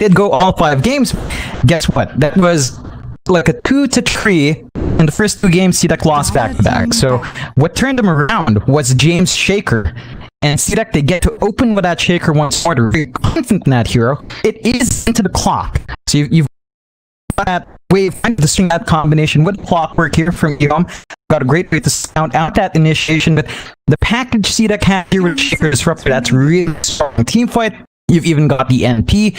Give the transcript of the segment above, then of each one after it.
did go all 5 games. Guess what? That was like a 2-3 in the first 2 games. CDEC lost back-to-back. So what turned them around was James Shaker. And CDEC, they get to open with that Shaker once more. They're very confident in that hero. It is into the clock. So you've got that way to string that combination with clockwork here from EHOME. Got a great way to sound out that initiation. But the package CDEC has here with Shaker Disruptor, that's really strong team fight. You've even got the NP.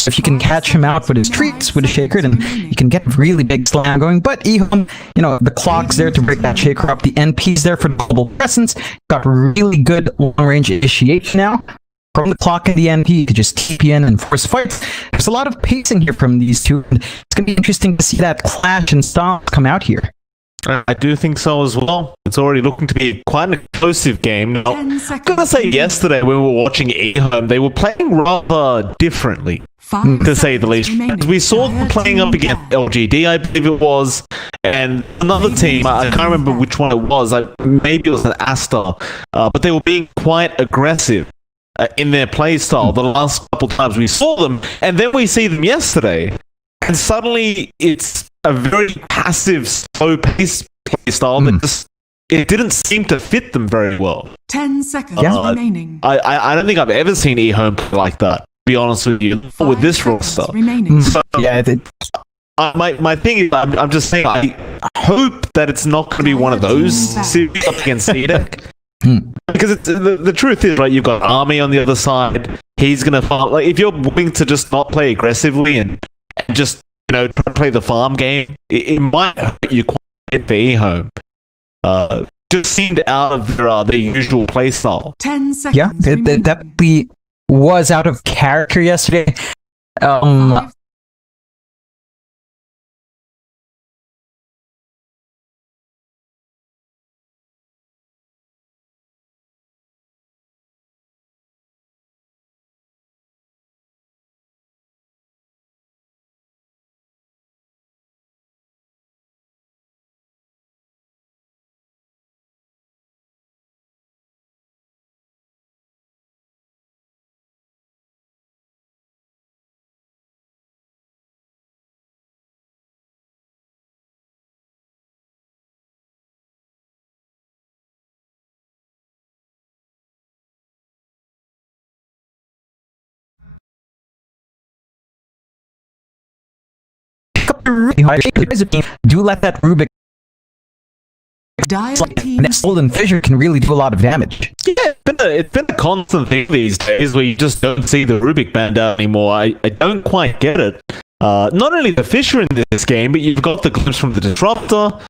So if you can catch him out with his treats, with a Shaker, then you can get really big slam going. But EHOME, the clock's there to break that Shaker up. The NP's there for double presence. Got really good long-range initiation now. From the clock and the NP, you could just TP in and force fights. There's a lot of pacing here from these two. And it's going to be interesting to see that clash and stomp come out here. I do think so as well. It's already looking to be quite an explosive game. Now, I'm going to say yesterday when we were watching EHOME, they were playing rather differently, to say the least. We saw them playing up against LGD, I believe it was, and another team, I can't remember which one it was, maybe it was an Asta, but they were being quite aggressive in their play style the last couple times we saw them, and then we see them yesterday, and suddenly it's a very passive, slow-paced play style that just, it didn't seem to fit them very well. 10 seconds remaining. I don't think I've ever seen EHOME play like that, to be honest with you, with this roster. So, Yeah, my thing is, I'm just saying, I hope that it's not going to be one of those series up against CDEC. Because the truth is, right, you've got Army on the other side. He's going to farm. Like, if you're willing to just not play aggressively and just try to play the farm game, it might hurt you quite a bit for EHOME. Just seemed out of their usual play style. 10 seconds. Yeah, it definitely was out of character yesterday. Do let that Rubik Golden Fissure can really do a lot of damage. Yeah, it's been a constant thing these days where you just don't see the Rubik band out anymore. I don't quite get it. Not only the Fissure in this game, but you've got the glimpse from the Disruptor.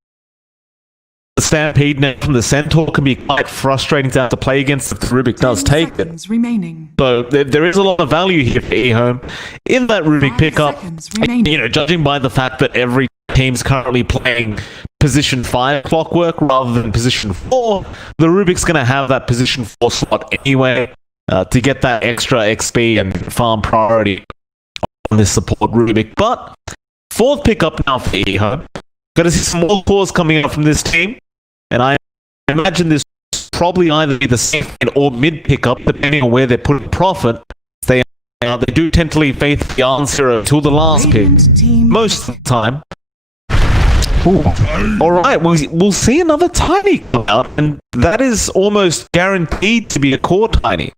The Stampede net from the Centaur can be quite frustrating to have to play against if the Rubik does take it. So there is a lot of value here for EHOME in that Rubik pickup. Judging by the fact that every team's currently playing position 5 clockwork rather than position 4, the Rubik's going to have that position 4 slot anyway to get that extra XP and farm priority on this support Rubik. But 4th pickup now for EHOME. Got to see some more cores coming up from this team. And I imagine this probably either be the second or mid pickup, depending on where they're putting profit. They do tend to leave faith the answer till the last pick, most of the time. Alright, we'll see another Tiny come out, and that is almost guaranteed to be a core Tiny.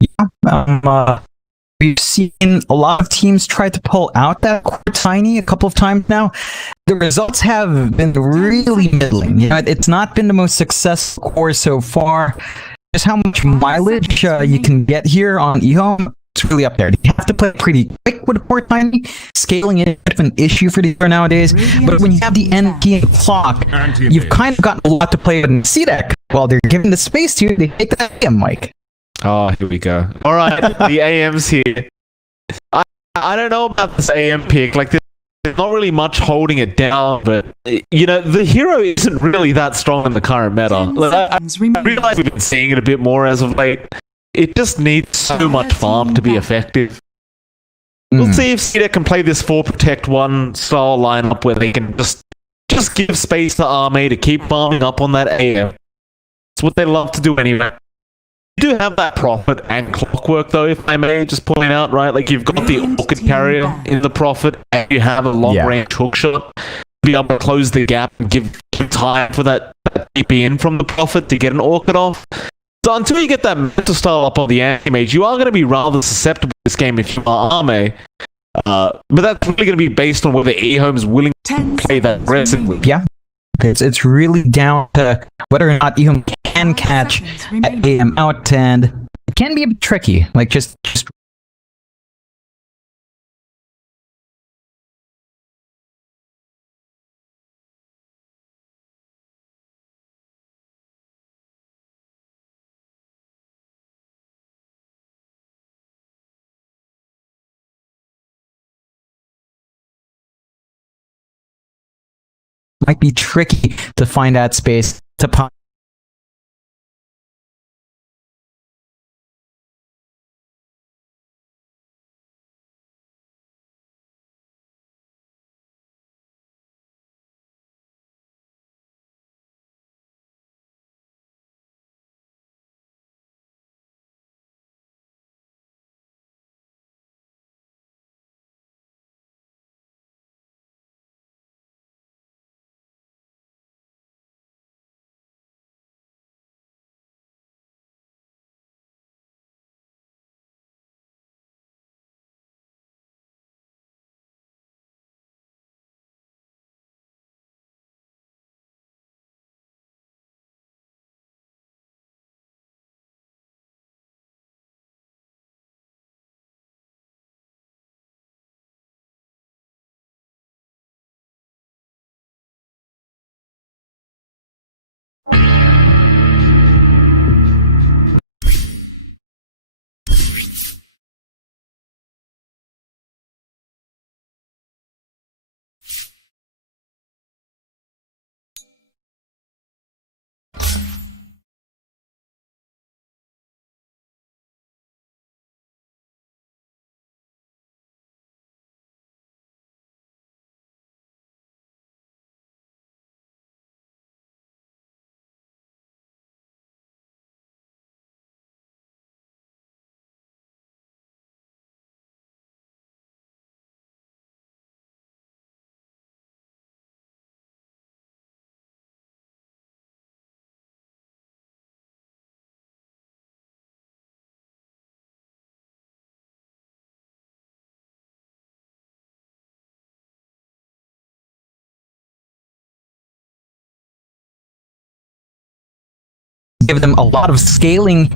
Yeah, we've seen a lot of teams try to pull out that core Tiny a couple of times now. The results have been really middling. It's not been the most successful core so far. Just how much mileage you can get here on EHOME, it's really up there. You have to play pretty quick with a core Tiny. Scaling is a bit of an issue for the hero nowadays. But when you have the NP and the clock, you've kind of got a lot to play with in CDEC. While they're given the space to, they take that AM, Mike. Oh, here we go. Alright, the AM's here. I don't know about this AM pick. Like, there's not really much holding it down, but, the hero isn't really that strong in the current meta. I realize we've been seeing it a bit more as of late. It just needs so much farm to be effective. We'll see if CDEC can play this 4 protect 1 style lineup where they can just give space to Army to keep farming up on that AM. It's what they love to do anyway. do have that Prophet and Clockwork, though, if I may just point out, right? Like, you've got the Orchid Carrier in the Prophet, and you have a long-range hookshot to be able to close the gap and give time for that DP in from the Prophet to get an Orchid off. So until you get that mental style up on the Anti-Mage, you are going to be rather susceptible to this game if you are Arme. But that's really going to be based on whether EHOME is willing to play that aggressively. Yeah. It's really down to whether or not EHOME can catch AM out, and it can be a bit tricky. Like, just might be tricky to find that space to pop. Give them a lot of scaling.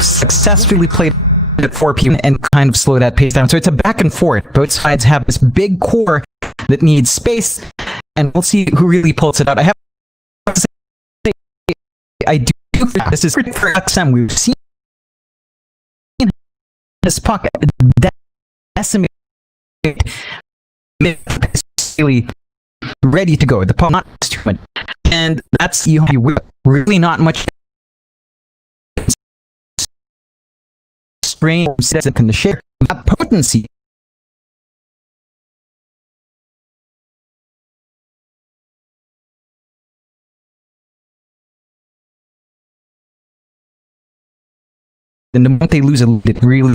Successfully played at 4 p.m. and kind of slow that pace down. So it's a back and forth. Both sides have this big core that needs space, and we'll see who really pulls it out. I have to say, I do think this is for XM. We've seen this pocket decimate really ready to go. The pocket not too much, and that's really not much. Spring says it can share that potency. And the moment they lose it really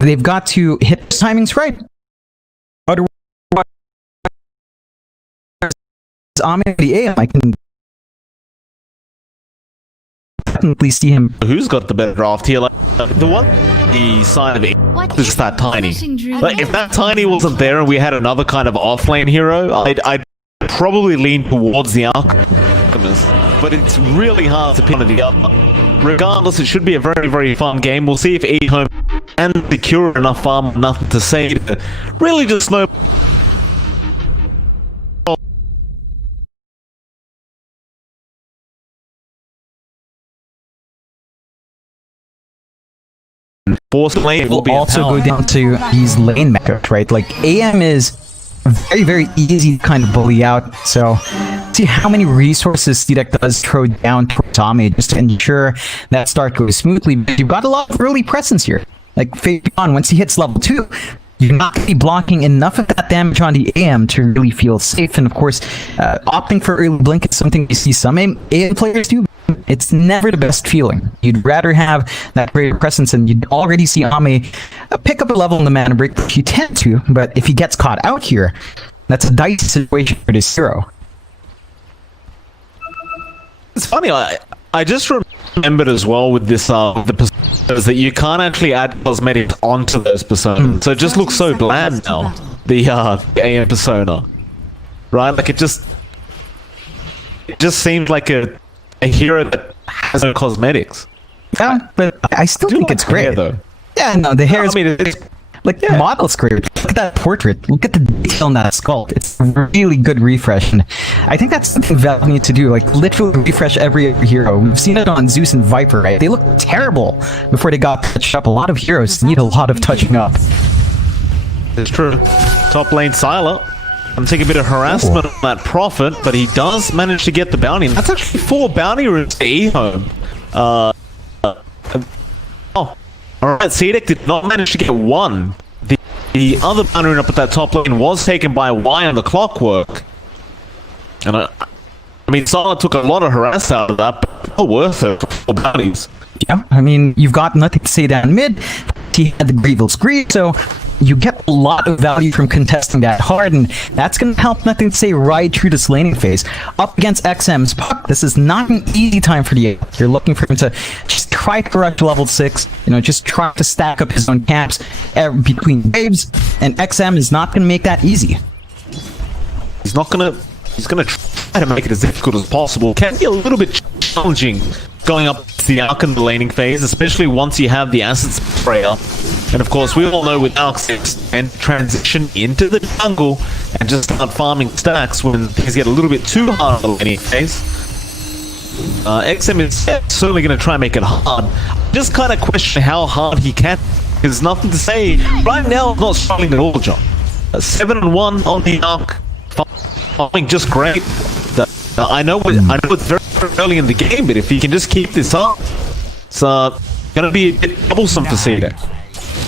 they've got to hit the timings right. Otherwise, I'm in the AM. I can definitely see him. Who's got the better draft here? Like the one, the side of it is just that Tiny. Like if that Tiny wasn't there and we had another kind of offlane hero, I'd probably lean towards the Alchemist. But it's really hard to pick one or the other. Regardless, it should be a very, very fun game. We'll see if EHOME and secure enough farm, nothing to say to really just slow. Force lane will also go down to these lane mecha, right? Like AM is very, very easy to kind of bully out. So see how many resources CDEC does throw down towards AHOME just to ensure that start goes smoothly. But you've got a lot of early presence here. Like Fabian, once he hits level 2, you're not going to be blocking enough of that damage on the AM to really feel safe. And of course, opting for early blink is something you see some AM players do. It's never the best feeling. You'd rather have that greater presence, and you'd already see AHOME pick up a level in the mana break if you tend to, but if he gets caught out here, that's a dicey situation for this hero. It's funny, I just remembered as well with this, the personas that you can't actually add cosmetics onto those personas. So it just looks so bland now, the AM persona. Right? Like it just seems like a hero that has no cosmetics. Yeah, but I still think it's great. Hair, though. Yeah, no, the hair is... I mean, it's... Like, the model's great. Look at that portrait. Look at the detail in that sculpt. It's a really good refresh. And I think that's something Valve need to do. Like, literally refresh every hero. We've seen it on Zeus and Viper, right? They look terrible before they got touched up. A lot of heroes need a lot of touching up. It's true. Top lane Sylar. I'm taking a bit of harassment on that Prophet, but he does manage to get the bounty. And that's actually 4 bounty rooms to EHOME. Alright, CDEC did not manage to get 1. The other bounty rune up at that top lane was taken by Y on the Clockwork. And I mean, Sylar took a lot of harass out of that, but not worth it for bounties. Yeah, I mean, you've got nothing to say down mid. He had the Grievel's Greed, so you get a lot of value from contesting that hard, and that's going to help nothing to say right through this laning phase. Up against XM's Puck, this is not an easy time for the A. You're looking for him to just try to rush level 6, just try to stack up his own camps between waves, and XM is not going to make that easy. He's gonna try to make it as difficult as possible. Can be a little bit challenging going up to the Arc in the laning phase, especially once you have the Acid Sprayer. And of course, we all know with Arc 6 and transition into the jungle and just start farming stacks when things get a little bit too hard on the laning phase. XM is certainly going to try and make it hard. Just kind of question how hard he can. There's nothing to say. Right now, I'm not struggling at all, John. 7-1 on the Arc. Farming just great. I know it's very early in the game, but if he can just keep this up, it's going to be a bit troublesome for CDEC.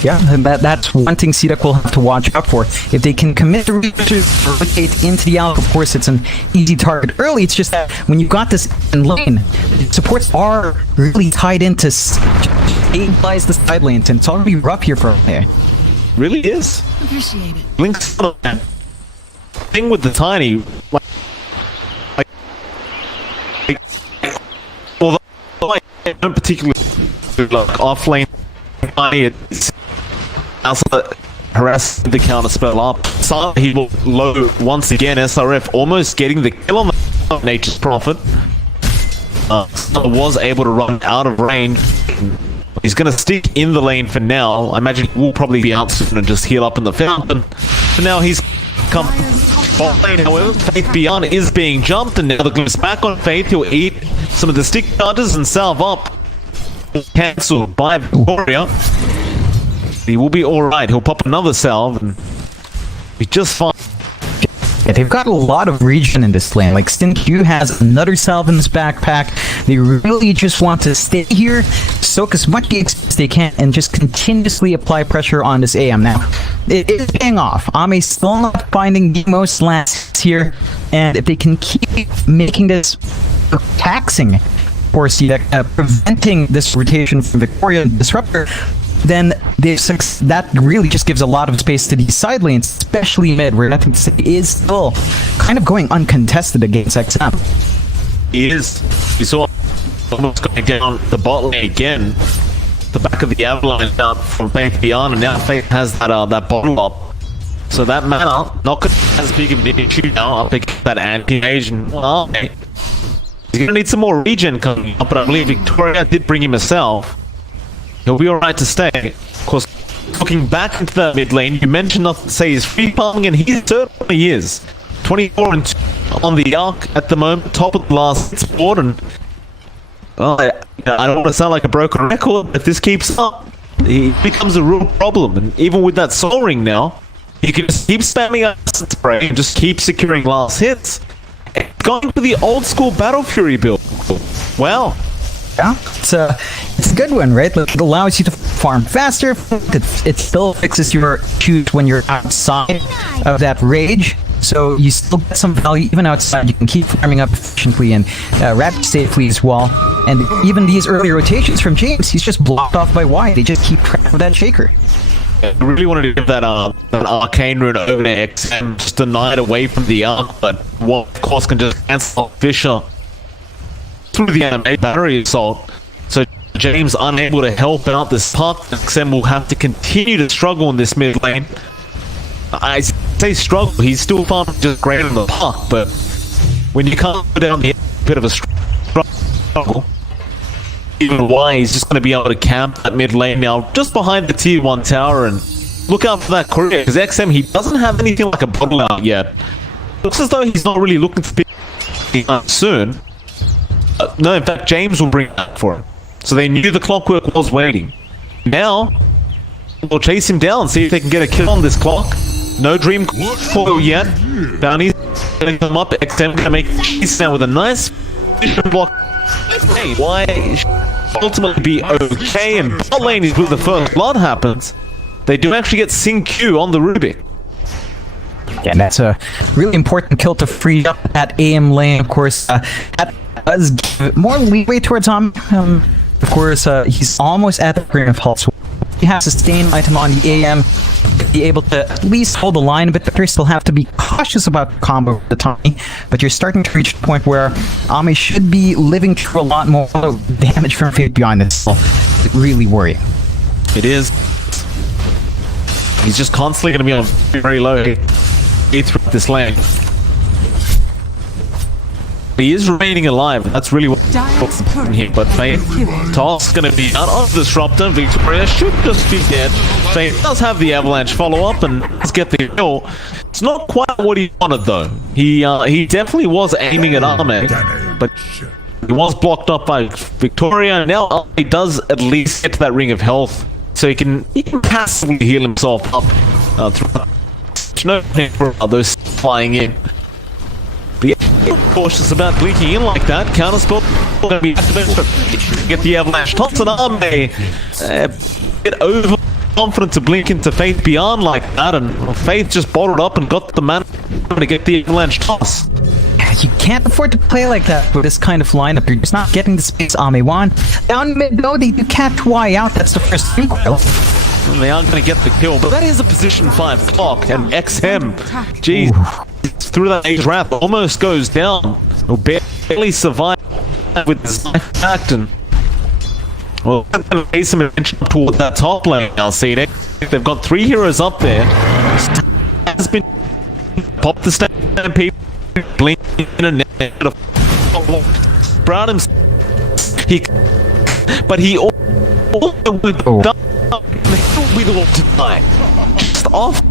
Yeah, and that's one thing CDEC will have to watch out for. If they can commit the resources, rotate into the Alpha, of course, it's an easy target early. It's just that when you've got this in lane, supports are really tied into stabilize the side lanes, and it's already rough here for a Really is. Appreciate it. Link's thing with the Tiny, although I don't particularly like off-lane Tiny, it's also harass the counter spell up. So he will low once again. SRF almost getting the kill on the Nature's Prophet. Was able to run out of range. He's going to stick in the lane for now. I imagine he will probably be out soon and just heal up in the fountain. For now, he's come bot lane. However, Faith Beyond is being jumped, and now the glimpse back on Faith. He'll eat some of the stick charges and salve up. Cancelled by Victoria. He will be alright. He'll pop another salve and be just fine. Yeah, they've got a lot of regen in this lane. Like, StinQ has another salve in his backpack. They really just want to stay here, soak as much EX as they can, and just continuously apply pressure on this AM. Now, it is paying off. AHOME's still not finding the most lands here, and if they can keep making this taxing for CDEC, preventing this rotation from Victoria and Disruptor, then that really just gives a lot of space to these side lanes, especially mid, where nothing to say is still kind of going uncontested against XM. He is. We saw almost going down the bot lane again. The back of the avalanche out from Faith Beyond, and now Faith has that bottle up. So that mana, not going to be as big of an issue now. I'll pick that anti-mage and okay. He's going to need some more regen coming up, but I believe Victoria did bring him herself. He'll be alright to stay. Of course, looking back into the mid lane, you mentioned nothing to say he's free farming, and he certainly is. 24 and 2 on the Arc at the moment, top of the last board, and I don't want to sound like a broken record, but if this keeps up, he becomes a real problem. And even with that soul ring now, he can just keep spamming acid spray and just keep securing last hits. going for the old school Battle Fury build. Wow. Yeah, it's a good one, right? Like, it allows you to farm faster. It still fixes your issues when you're outside of that rage. So you still get some value even outside. You can keep farming up efficiently and rapid safely as well. And even these early rotations from James, he's just blocked off by Y. They just keep track of that Shaker. I really wanted to give that arcane rune over to XM, just deny it away from the arc, but one of course can just cancel Fisher through the anime battery assault. So James unable to help out this park. XM will have to continue to struggle in this mid lane. I say struggle, he's still farming just great in the park, but when you can't go down the bit of a struggle, even Y he's just going to be able to camp that mid lane now, just behind the tier 1 tower, and look out for that courier, because XM, he doesn't have anything like a bottle out yet. Looks as though he's not really looking to pick soon. No, in fact, James will bring that for him. So they knew the clockwork was waiting. Now, they'll chase him down, see if they can get a kill on this clock. No dream coil yet. Bounty's getting them up. XM gonna make chase now with a nice vision block. Hey, why ultimately be okay? And bot lane is where the first blood happens. They do actually get Sing Q on the Rubik. Yeah, and that's a really important kill to free up that AM lane. Of course, that does give more leeway towards of course, he's almost at the ring of health. So he has a sustain item on the AM to be able to at least hold the line a bit better. Still have to be cautious about the combo at the time, but you're starting to reach the point where Ame should be living through a lot more damage from Fate Beyond this. Really worrying. It is. He's just constantly going to be on very low throughout this lane. He is remaining alive. That's really what's important here. But Fate Toss going to be out of Disruptor. Victoria should just be dead. Fate does have the avalanche follow up and let's get the kill. It's not quite what he wanted though. He definitely was aiming at Ame, but he was blocked up by Victoria. Now he does at least get to that ring of health, so he can passively heal himself up. No need for others flying in. Be cautious about blinking in like that. Counterspell going to be activated, but get the avalanche. Thompson Arme bit overconfident to blink into Faith Beyond like that, and Faith just bottled up and got the mana to get the avalanche toss. You can't afford to play like that with this kind of lineup. You're just not getting the space Ame want. Down mid though, they do catch Y out. That's the first recoil. And they aren't going to get the kill, but that is a position 5 clock, and XM, geez, through that Age Wrath, almost goes down. Will barely survive with this life act, and well, going to pay some attention toward that top lane now, CDEC. They've got 3 heroes up there. Has been pop the stampede, blink in a net of Brown himself. But he also would with all tonight. Just off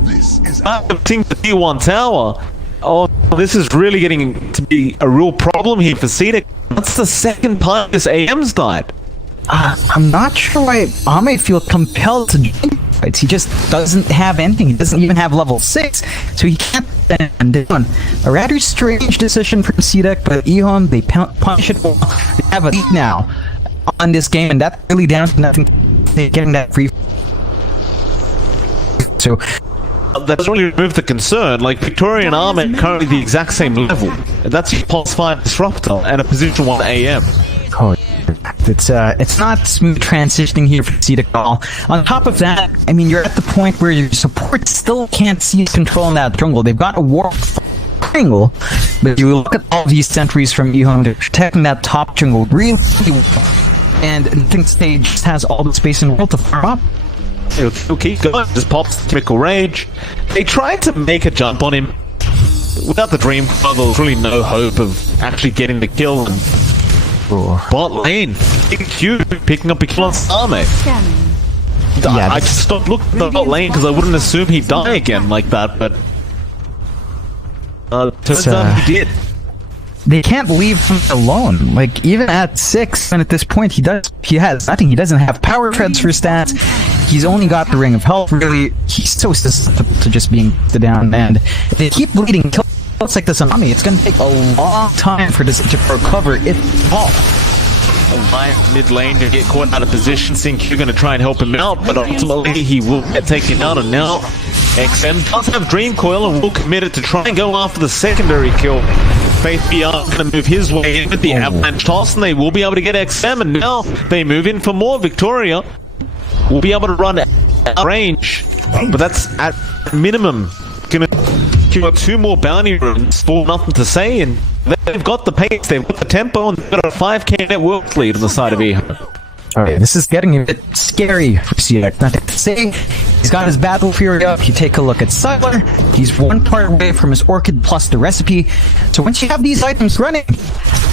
seeing the T1 tower. Oh, this is really getting to be a real problem here for CDEC. That's the second time this AM's died. I'm not sure why Ame feel compelled to join fights. He just doesn't have anything. He doesn't even have level 6, so he can't stand down. A rather strange decision from CDEC, but EHOME, they punish it well. They have a lead now on this game, and that's really down to nothing. They're getting that free. So that doesn't really remove the concern. Like, Victoria and Arm currently the exact same level. And that's plus 5 Disruptor and a position 1 AM. Oh, it's not smooth transitioning here for CDEC at all. On top of that, I mean, you're at the point where your support still can't seize control in that jungle. They've got a warp triangle, but you look at all these sentries from EHOME, they're protecting that top jungle really well. And I think Stage just has all the space in the world to farm up. It'll keep going, just pops the typical rage. They tried to make a jump on him. Without the Dream Coil, there was really no hope of actually getting the kill. And bot lane, big Q picking up a kill on Same. Yeah, I just stopped looking at the bot lane because I wouldn't assume he'd die again like that, but turns out he did. They can't leave him alone. Like, even at 6, and at this point, he has nothing. He doesn't have power treads for stats. He's only got the Ring of Health, really. He's so susceptible to just being the down, and they keep bleeding, killing looks like this on Ami, it's going to take a long time for this to recover, if at all. Mid lane to get caught out of position. Synq going to try and help him out, but ultimately he will get taken out. And now XM does have Dream Coil and will commit it to try and go after the secondary kill. Faith Beyond going to move his way in with the avalanche toss, and they will be able to get XM. And now they move in for more. Victoria will be able to run out of range, but that's at minimum going to kill 2 more bounty runes for nothing to say. And they've got the pace, they've got the tempo, and they've got a 5k net world lead on the side of EHOME. Alright, this is getting a bit scary for CDEC. Nothing to say. He's got his Battle Fury up. You take a look at Siler. He's one part away from his Orchid plus the recipe. So once you have these items running,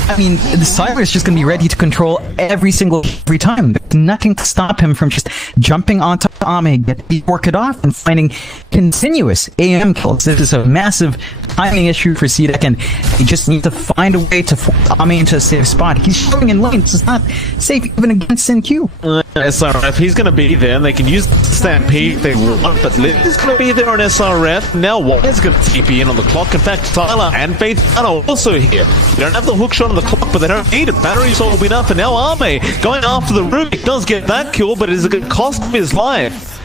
I mean, the Siler is just going to be ready to control every time. There's nothing to stop him from just jumping onto Ame, get the Orchid off, and finding continuous AM kills. This is a massive timing issue for CDEC, and they just need to find a way to force Ame into a safe spot. He's showing in lane. It's not safe even against NQ. SRF, he's going to be there, and they can use the Stampede if they want, but Liv is going to be there on SRF. Now Wire's going to TP in on the clock. In fact, Tyler and Faith are also here. They don't have the hook shot on the clock, but they don't need it. Batteries all been up, and now Ame going after the Rubik does get that kill, but it is going to cost him his life.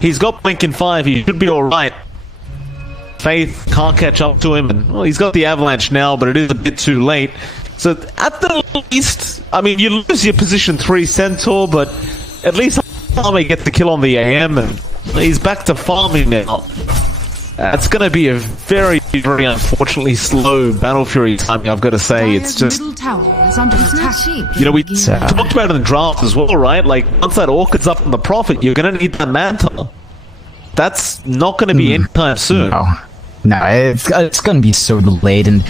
He's got Blink in 5, he should be alright. Faith can't catch up to him, and well, he's got the Avalanche now, but it is a bit too late. So at the least, I mean, you lose your position 3 Centaur, but at least Ame gets the kill on the AM, and he's back to farming now. It's going to be a very, very unfortunately slow Battle Fury timing, I've got to say. It's just, you know, we talked about it in the draft as well, right? Like, once that Orchid's up on the Prophet, you're going to need that Manta. That's not going to be anytime soon. No, it's going to be so delayed, and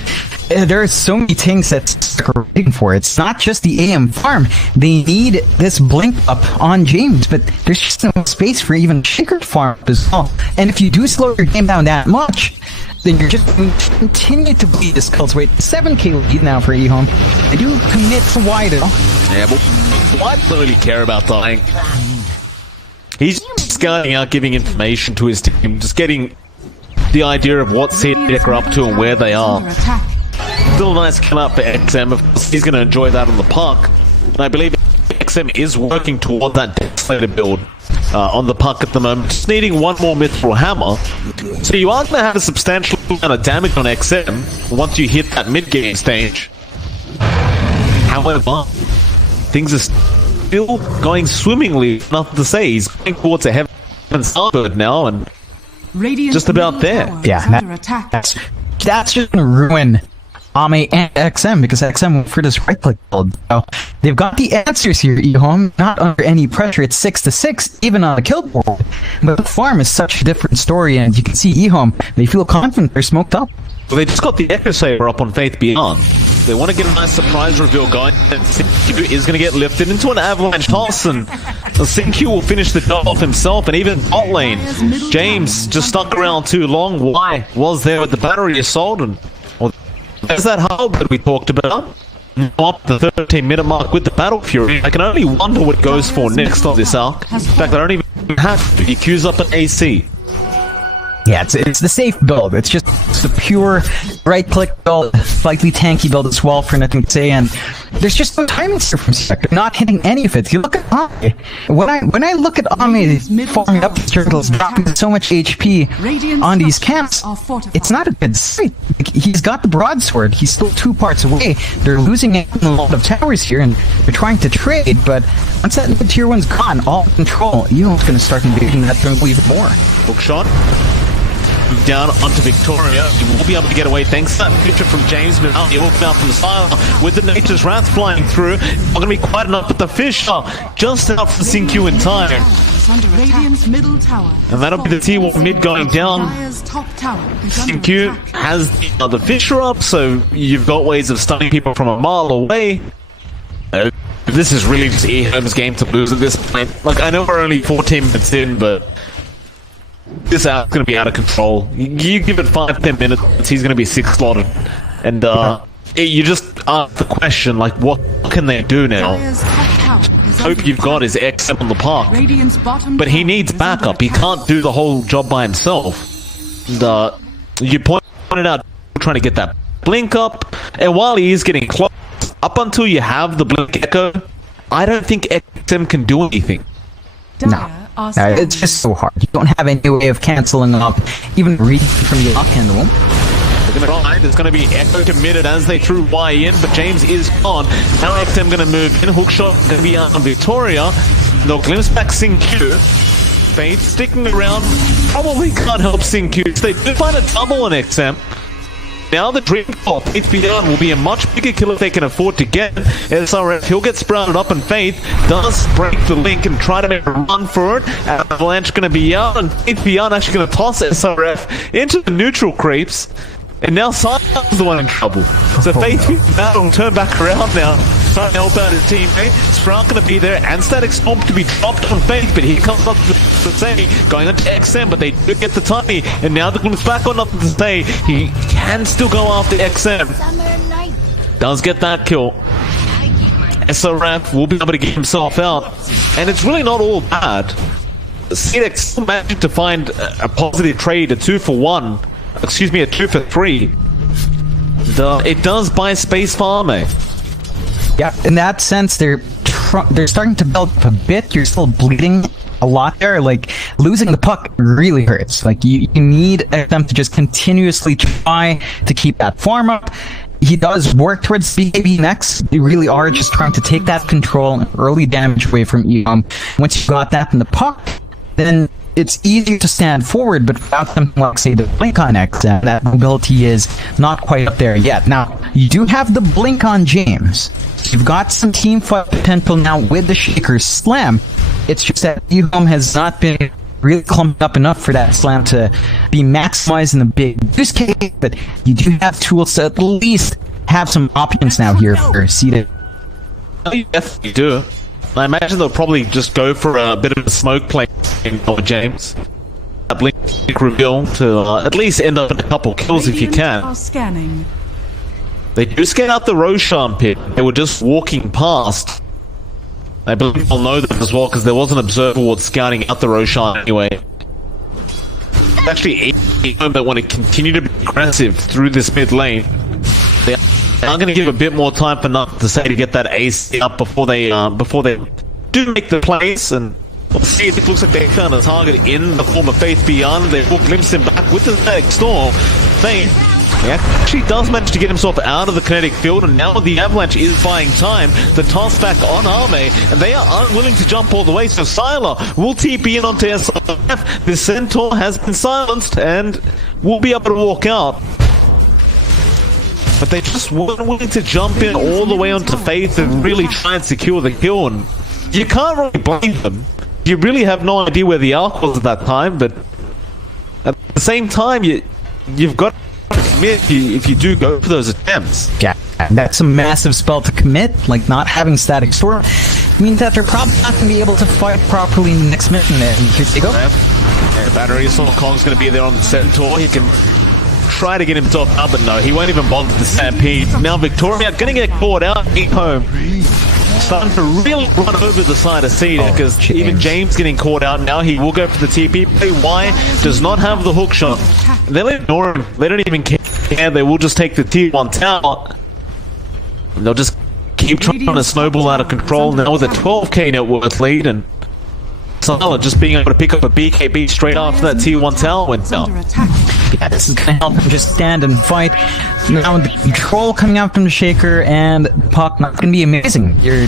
there are so many things that they're waiting for. It's not just the AM farm. They need this blink up on James, but there's just no space for even Shaker farm as well. And if you do slow your game down that much, then you're just going to continue to bleed this kills weight. 7k lead now for EHOME. They do commit to wide though. Yeah, but why doesn't really care about dying? He's just going out giving information to his team, just getting the idea of what CDEC are up to and where they are. Still a nice kill up for XM. Of course, he's going to enjoy that on the puck. And I believe XM is working toward that Deathslayer build on the puck at the moment. Just needing one more Mithril Hammer. So you are going to have a substantial amount of damage on XM once you hit that mid-game stage. However, things are still going swimmingly. Nothing to say. He's going towards a Heaven Starbird now, and just about there. Yeah, that's just gonna ruin Ame and XM, because XM went for this right click build. So they've got the answers here, EHOME, not under any pressure. It's 6-6, even on the kill board. But the farm is such a different story, and you can see EHOME, they feel confident, they're smoked up. Well, they just got the Echo Saber up on Faith Beyond. They want to get a nice surprise reveal going, and Synq is going to get lifted into an avalanche toss, and Synq will finish the job off himself. And even bot lane, James just stuck around too long. Why was there with the battery assault? And well, there's that hub that we talked about. Up the 13-minute mark with the Battle Fury. I can only wonder what goes for next on this arc. In fact, I don't even have to. He queues up an AC. Yeah, it's the safe build. It's just the pure right-click build, slightly tanky build as well, for nothing to say. And there's just no timing here from CDEC. They're not hitting any of it. You look at Ame. When I look at Ame farming up the turtles, dropping so much HP on these camps, it's not a good sight. He's got the broadsword. He's still 2 parts away. They're losing a lot of towers here, and they're trying to trade. But once that tier 1's gone, all control, EHOME's going to start invading that jungle even more. Hook shot. Down onto Victoria. He will be able to get away thanks to that picture from James, but out the hook now from the side with the Nature's Wrath flying through. Not going to be quite enough, but the fish are just out for Synq in time. And that'll be the tier 1 mid going down. Synq has the Fisher up, so you've got ways of stunning people from a mile away. This is really just EHOME's game to lose at this point. Like, I know we're only 14 minutes in, but this out's going to be out of control. You give it 5-10 minutes, he's going to be 6 slotted. And you just ask the question, like, what can they do now? Hope you've got is XM on the park. But he needs backup. He can't do the whole job by himself. And you pointed out trying to get that blink up. And while he is getting close, up until you have the blink echo, I don't think XM can do anything. No. It's just so hard. You don't have any way of canceling off, even reading from the lock handle. They're gonna try. There's going to be Echo committed as they threw Y in, but James is on. Now XM going to move in. Hookshot going to be on Victoria. They'll glimpse back Singq. Faith sticking around. Probably can't help Singq. They do find a double on XM. Now the dream for Faith Beyond will be a much bigger kill if they can afford to get. SRF, he'll get sprouted up, and Faith does break the link and try to make a run for it. Avalanche going to be out, and Faith Beyond actually going to toss SRF into the neutral creeps. And now Simon's the one in trouble. So Faith Beyond will turn back around now, trying to help out his teammate. Sprout going to be there, and Static Storm to be dropped on Faith, but he comes up to say, going on to XM, but they do get the tiny, and now the glimpse back on nothing to say. He can still go after XM. Does get that kill. SRF will be able to get himself out, and it's really not all bad. CDEC still managed to find a positive trade, a 2-for-1. Excuse me, a 2-for-3. It does buy space for Arme. Yeah, in that sense, they're starting to build up a bit. You're still bleeding a lot there. Like, losing the puck really hurts. Like, you need them to just continuously try to keep that form up. He does work towards BKB next. They really are just trying to take that control and early damage away from EHOME. Once you got that in the puck, then it's easier to stand forward, but without something like, say, the blink on XM, that mobility is not quite up there yet. Now, you do have the blink on James. You've got some team fight potential now with the Shaker Slam. It's just that EHOME has not been really clumped up enough for that slam to be maximized in the big use case, but you do have tools to at least have some options now here for CDEC. You definitely do. I imagine they'll probably just go for a bit of a smoke play for James. A blink reveal to at least end up in a couple kills if you can. They do scan out the Roshan pit. They were just walking past. I believe they'll know them as well, because there was an observer ward scouting out the Roshan anyway. Actually, EHOME that want to continue to be aggressive through this mid lane. They are going to give a bit more time for Nut to say to get that AC up before they do make the plays, and we'll see. It looks like they found a target in the form of Faith Beyond. They will glimpse him back with the Static Storm. Faith, he actually does manage to get himself out of the kinetic field, and now the Avalanche is buying time. The toss back on Arme, and they are unwilling to jump all the way, so Sylar will TP in onto SRF. The Centaur has been silenced and will be able to walk out. But they just weren't willing to jump in all the way onto Faith and really try and secure the kill, and you can't really blame them. You really have no idea where the arc was at that time, but at the same time, you've got to commit if you do go for those attempts. Yeah, that's a massive spell to commit. Like, not having Static Storm means that they're probably not going to be able to fight properly in the next minute. And here they go. The battery assault Kong's going to be there on the Centaur. He can try to get himself out, but no, he won't even bother the stampede. Now Victoria going to get caught out. EHOME starting to really run over the side of CDEC, because even James getting caught out now. He will go for the TP play. Y does not have the hook shot. They'll ignore him. They don't even care. They will just take the T1 tower. And they'll just keep trying to snowball out of control now with a 12k net worth lead, and Sylar just being able to pick up a BKB straight after that T1 tower went down. Yeah, this is going to help him just stand and fight. Now the control coming out from the Shaker and Puck, not going to be amazing. You're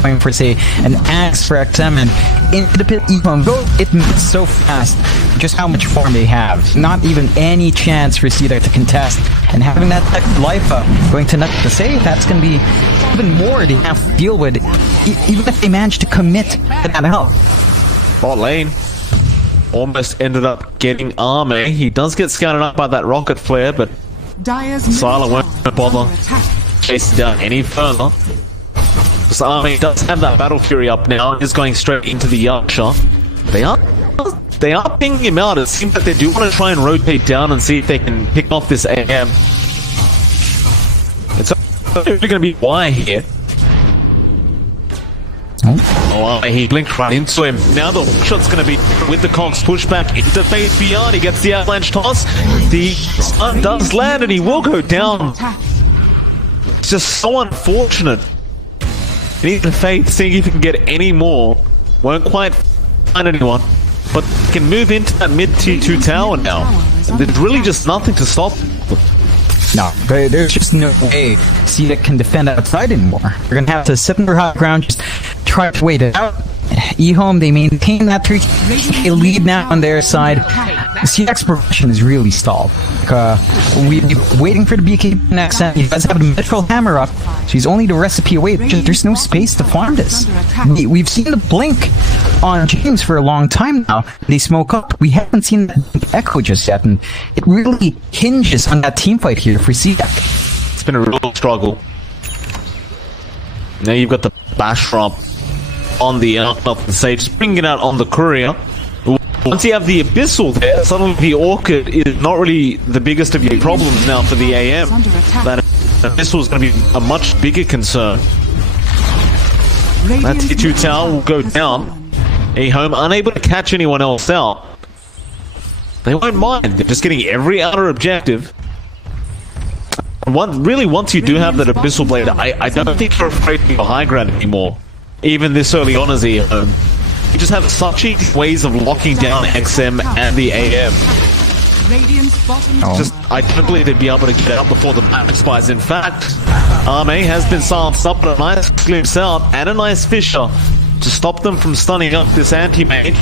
going for, say, an axe for XM, and into the pit EHOME. It moves so fast. Just how much form they have. Not even any chance for CDEC to contest. And having that life up, going to nothing to say, that's going to be even more they have to deal with, even if they manage to commit to that help. Bot lane almost ended up getting Arme. He does get scouted up by that rocket flare, but Sylar won't bother chasing down any further. So Arme does have that Battle Fury up now. He's going straight into the Archer. They are pinging him out. It seems like they do want to try and rotate down and see if they can pick off this AM. It's going to be Y here. Oh, he blinked right into him. Now the shot's going to be with the Cogs pushback into Faith Beyond. He gets the avalanche toss. The stun does land and he will go down. It's just so unfortunate. And even Faith, seeing if he can get any more, won't quite find anyone. But can move into that mid-tier 2 tower now. And there's really just nothing to stop them. No, there's just no way CDEC can defend outside anymore. They're going to have to sit in their high ground, just try to wait it out. EHOME, they maintain that 3K lead now on their side. CDEC's progression is really stalled. We've been waiting for the BK next, and he does have the mithril hammer up, so he's only the recipe away. There's no space to farm this. We've seen the blink on James for a long time now. They smoke up. We haven't seen that echo just yet, and it really hinges on that team fight here for CDEC. It's been a real struggle. Now you've got the bash romp on the stage, just bringing it out on the courier. Once you have the Abyssal there, suddenly the Orchid is not really the biggest of your problems now for the AM. That Abyssal is going to be a much bigger concern. That tier 2 tower will go down. EHOME unable to catch anyone else out. They won't mind. They're just getting every outer objective. Really, once you do have that Abyssal Blade, I don't think you're afraid to go high ground anymore. Even this early on as EHOME. You just have such easy ways of locking down XM and the AM. Just, I don't believe they'd be able to get out before the map expires. In fact, Arme has been silenced up, but a nice glimpse out and a nice Fisher to stop them from stunning up this anti-mage.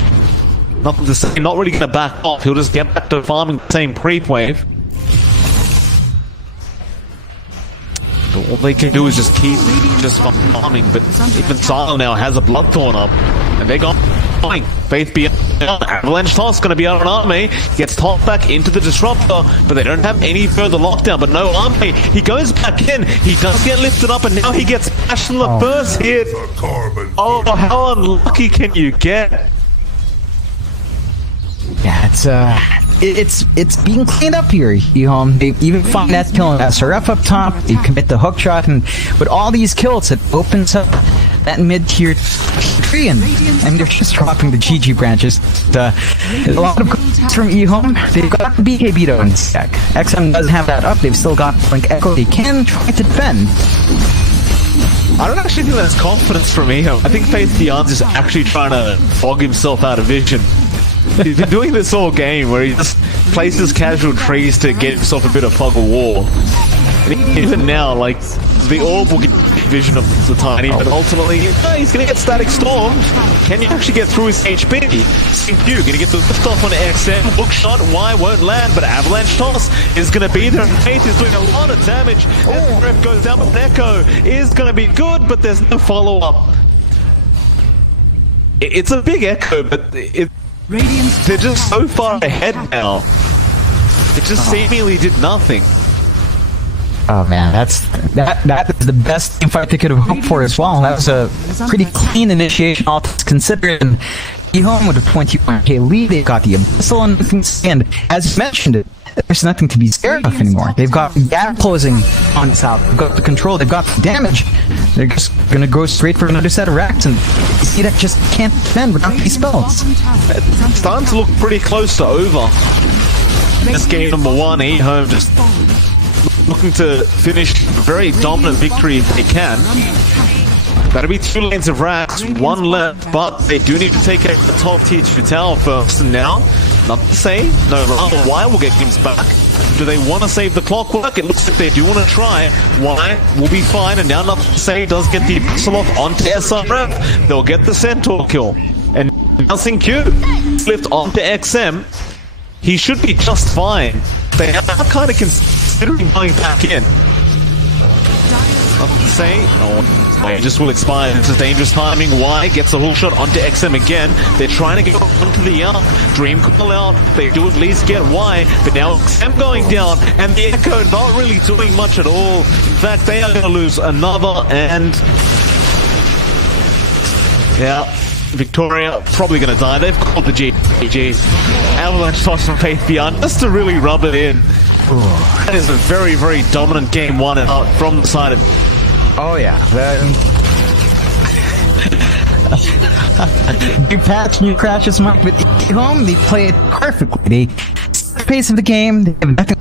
Nothing to say, not really going to back off. He'll just get back to farming the same creep wave. But all they can do is just keep farming, but even Silo now has a Bloodthorn up, and they're going. Faith beyond. Avalanche toss going to be out on Arme. Gets tossed back into the Disruptor, but they don't have any further lockdown. But no, Arme, he goes back in. He does get lifted up, and now he gets bashed from the first hit. Oh, how unlucky can you get? Yeah, it's being cleaned up here. They even find that kill on SRF up top. They commit the hook shot, and with all these kills, it opens up that mid-tier 3, and they're just dropping the GG branches. A lot of goals from EHOME. They've got the BK Beto in the stack. XM doesn't have that up. They've still got Blink Echo. They can try to defend. I don't actually think that's confidence from EHOME. I think Faith Beyond's just actually trying to fog himself out of vision. He's been doing this all game where he just places casual trees to get himself a bit of fog of war. And even now, like, the orb will get vision of the tiny, but ultimately, he's going to get Static Storm. Can you actually get through his HP? Sync-U going to get the lift off on XM. Hook shot, Y won't land, but Avalanche Toss is going to be there. Faith is doing a lot of damage. As the ref goes down, but Echo is going to be good, but there's no follow-up. It's a big Echo, but they're just so far ahead now. It just seemingly did nothing. Oh man, that is the best team fight they could have hoped for as well. That was a pretty clean initiation, all things considered. And EHOME with a 21k lead, they've got the Abyssal and nothing to stand. As you mentioned, there's nothing to be scared of anymore. They've got the gap closing on the south. They've got the control. They've got the damage. They're just gonna go straight for another set of racks, and CDEC just can't defend without these spells. It's starting to look pretty close to over. This game number 1, EHOME just looking to finish a very dominant victory if they can. That'll be 2 lanes of racks, 1 left, but they do need to take out the top tier 2 tower first. And now, nothing to say, no rather Y will get games back. Do they want to save the clockwork? It looks like they do want to try. Y will be fine, and now nothing to say does get the Abyssal off onto SRF. They'll get the Centaur kill. And now Sync-U lift onto XM. He should be just fine. They are kind of considering going back in. Nothing to say. No, just will expire. This is dangerous timing. Y gets a hook shot onto XM again. They're trying to get onto the arc. Dream call out. They do at least get Y, but now XM going down, and the Echo not really doing much at all. In fact, they are going to lose another, and yeah, Victoria probably going to die. They've called the GG. Avalanche toss from Faith Beyond just to really rub it in. That is a very, very dominant game 1 from the side of... Oh yeah. patch, new crashes, Mike, with EHOME. They play it perfectly. They set the pace of the game. They have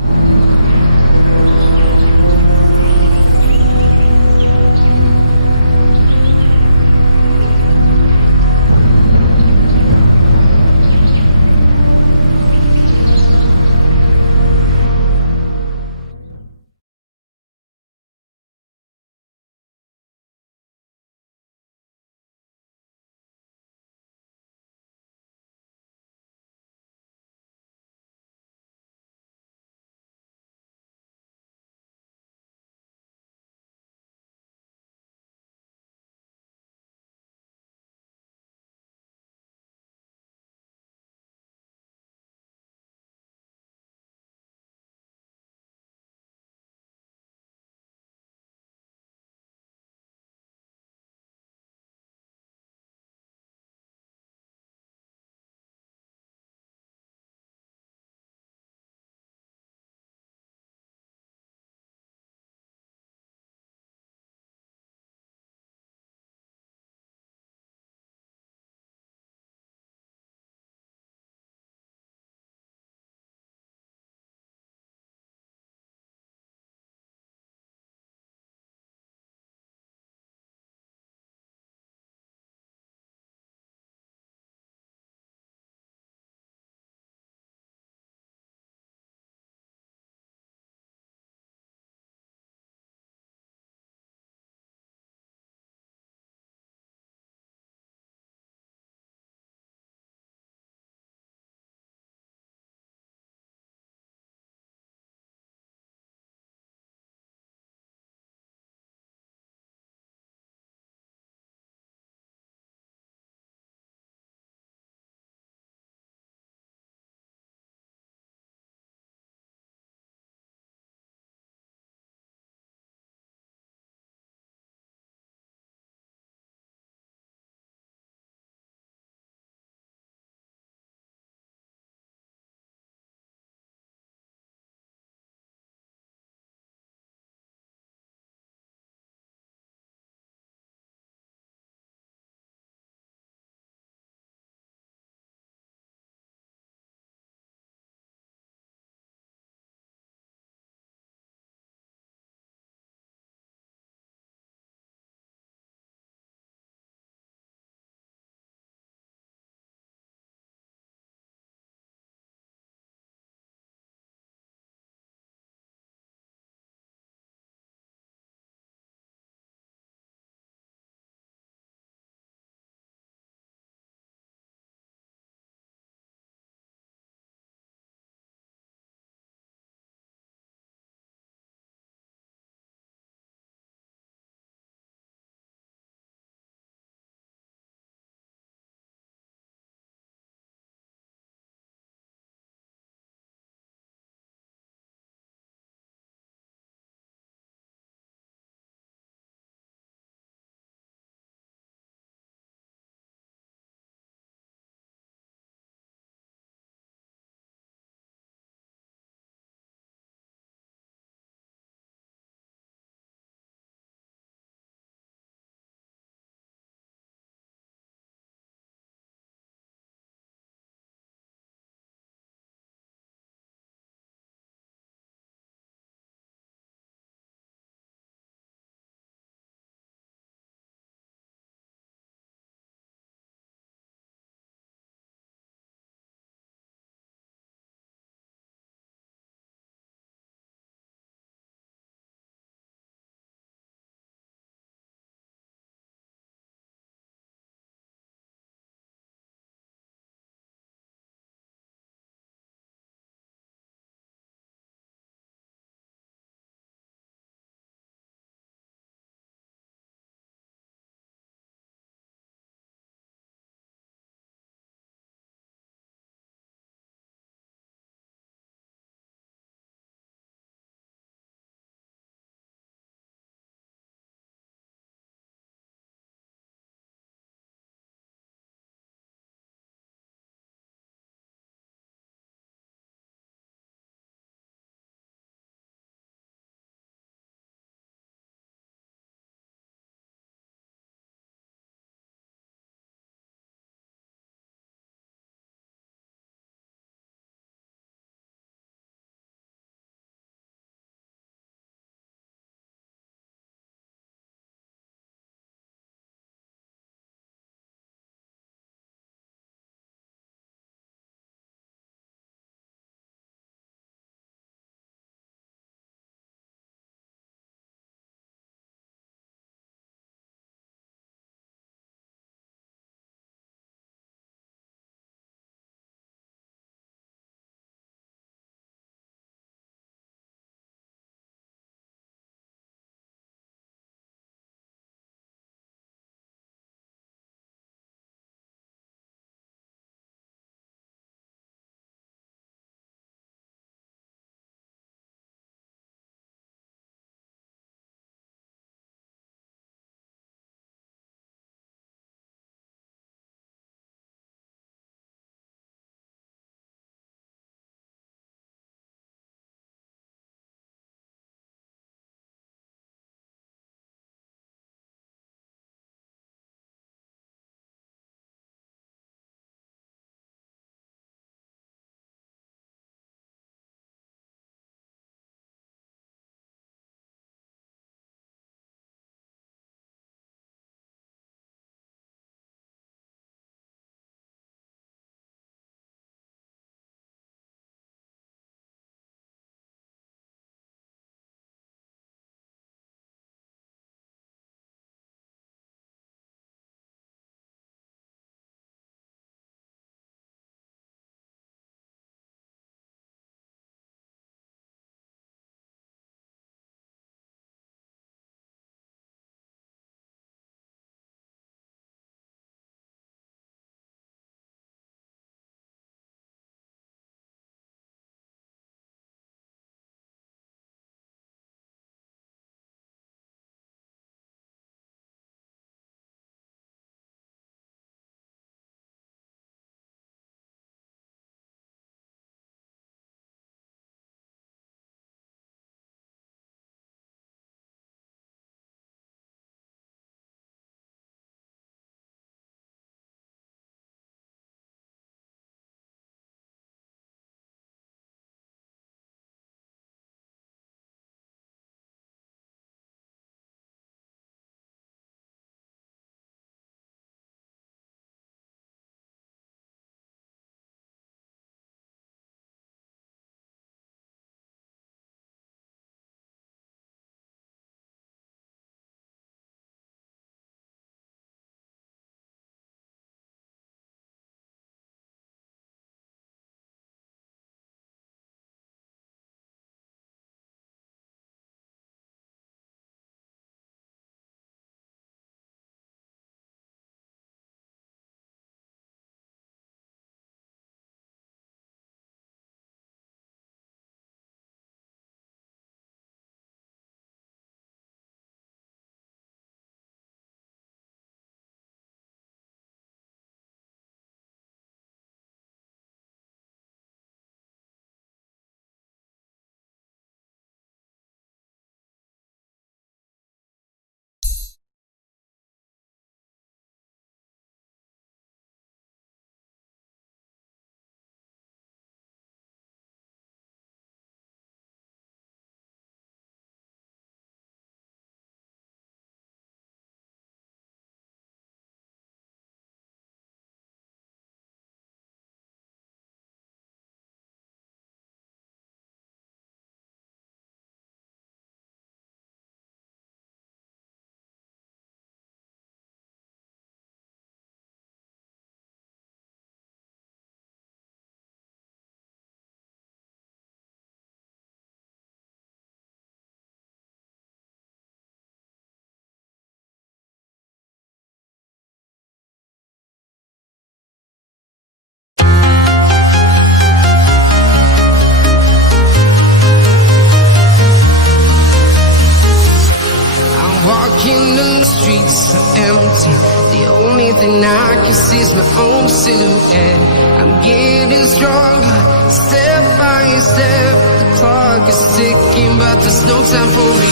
and I can see my own silhouette. I'm getting stronger, step by step. The clock is ticking, but there's no time for me.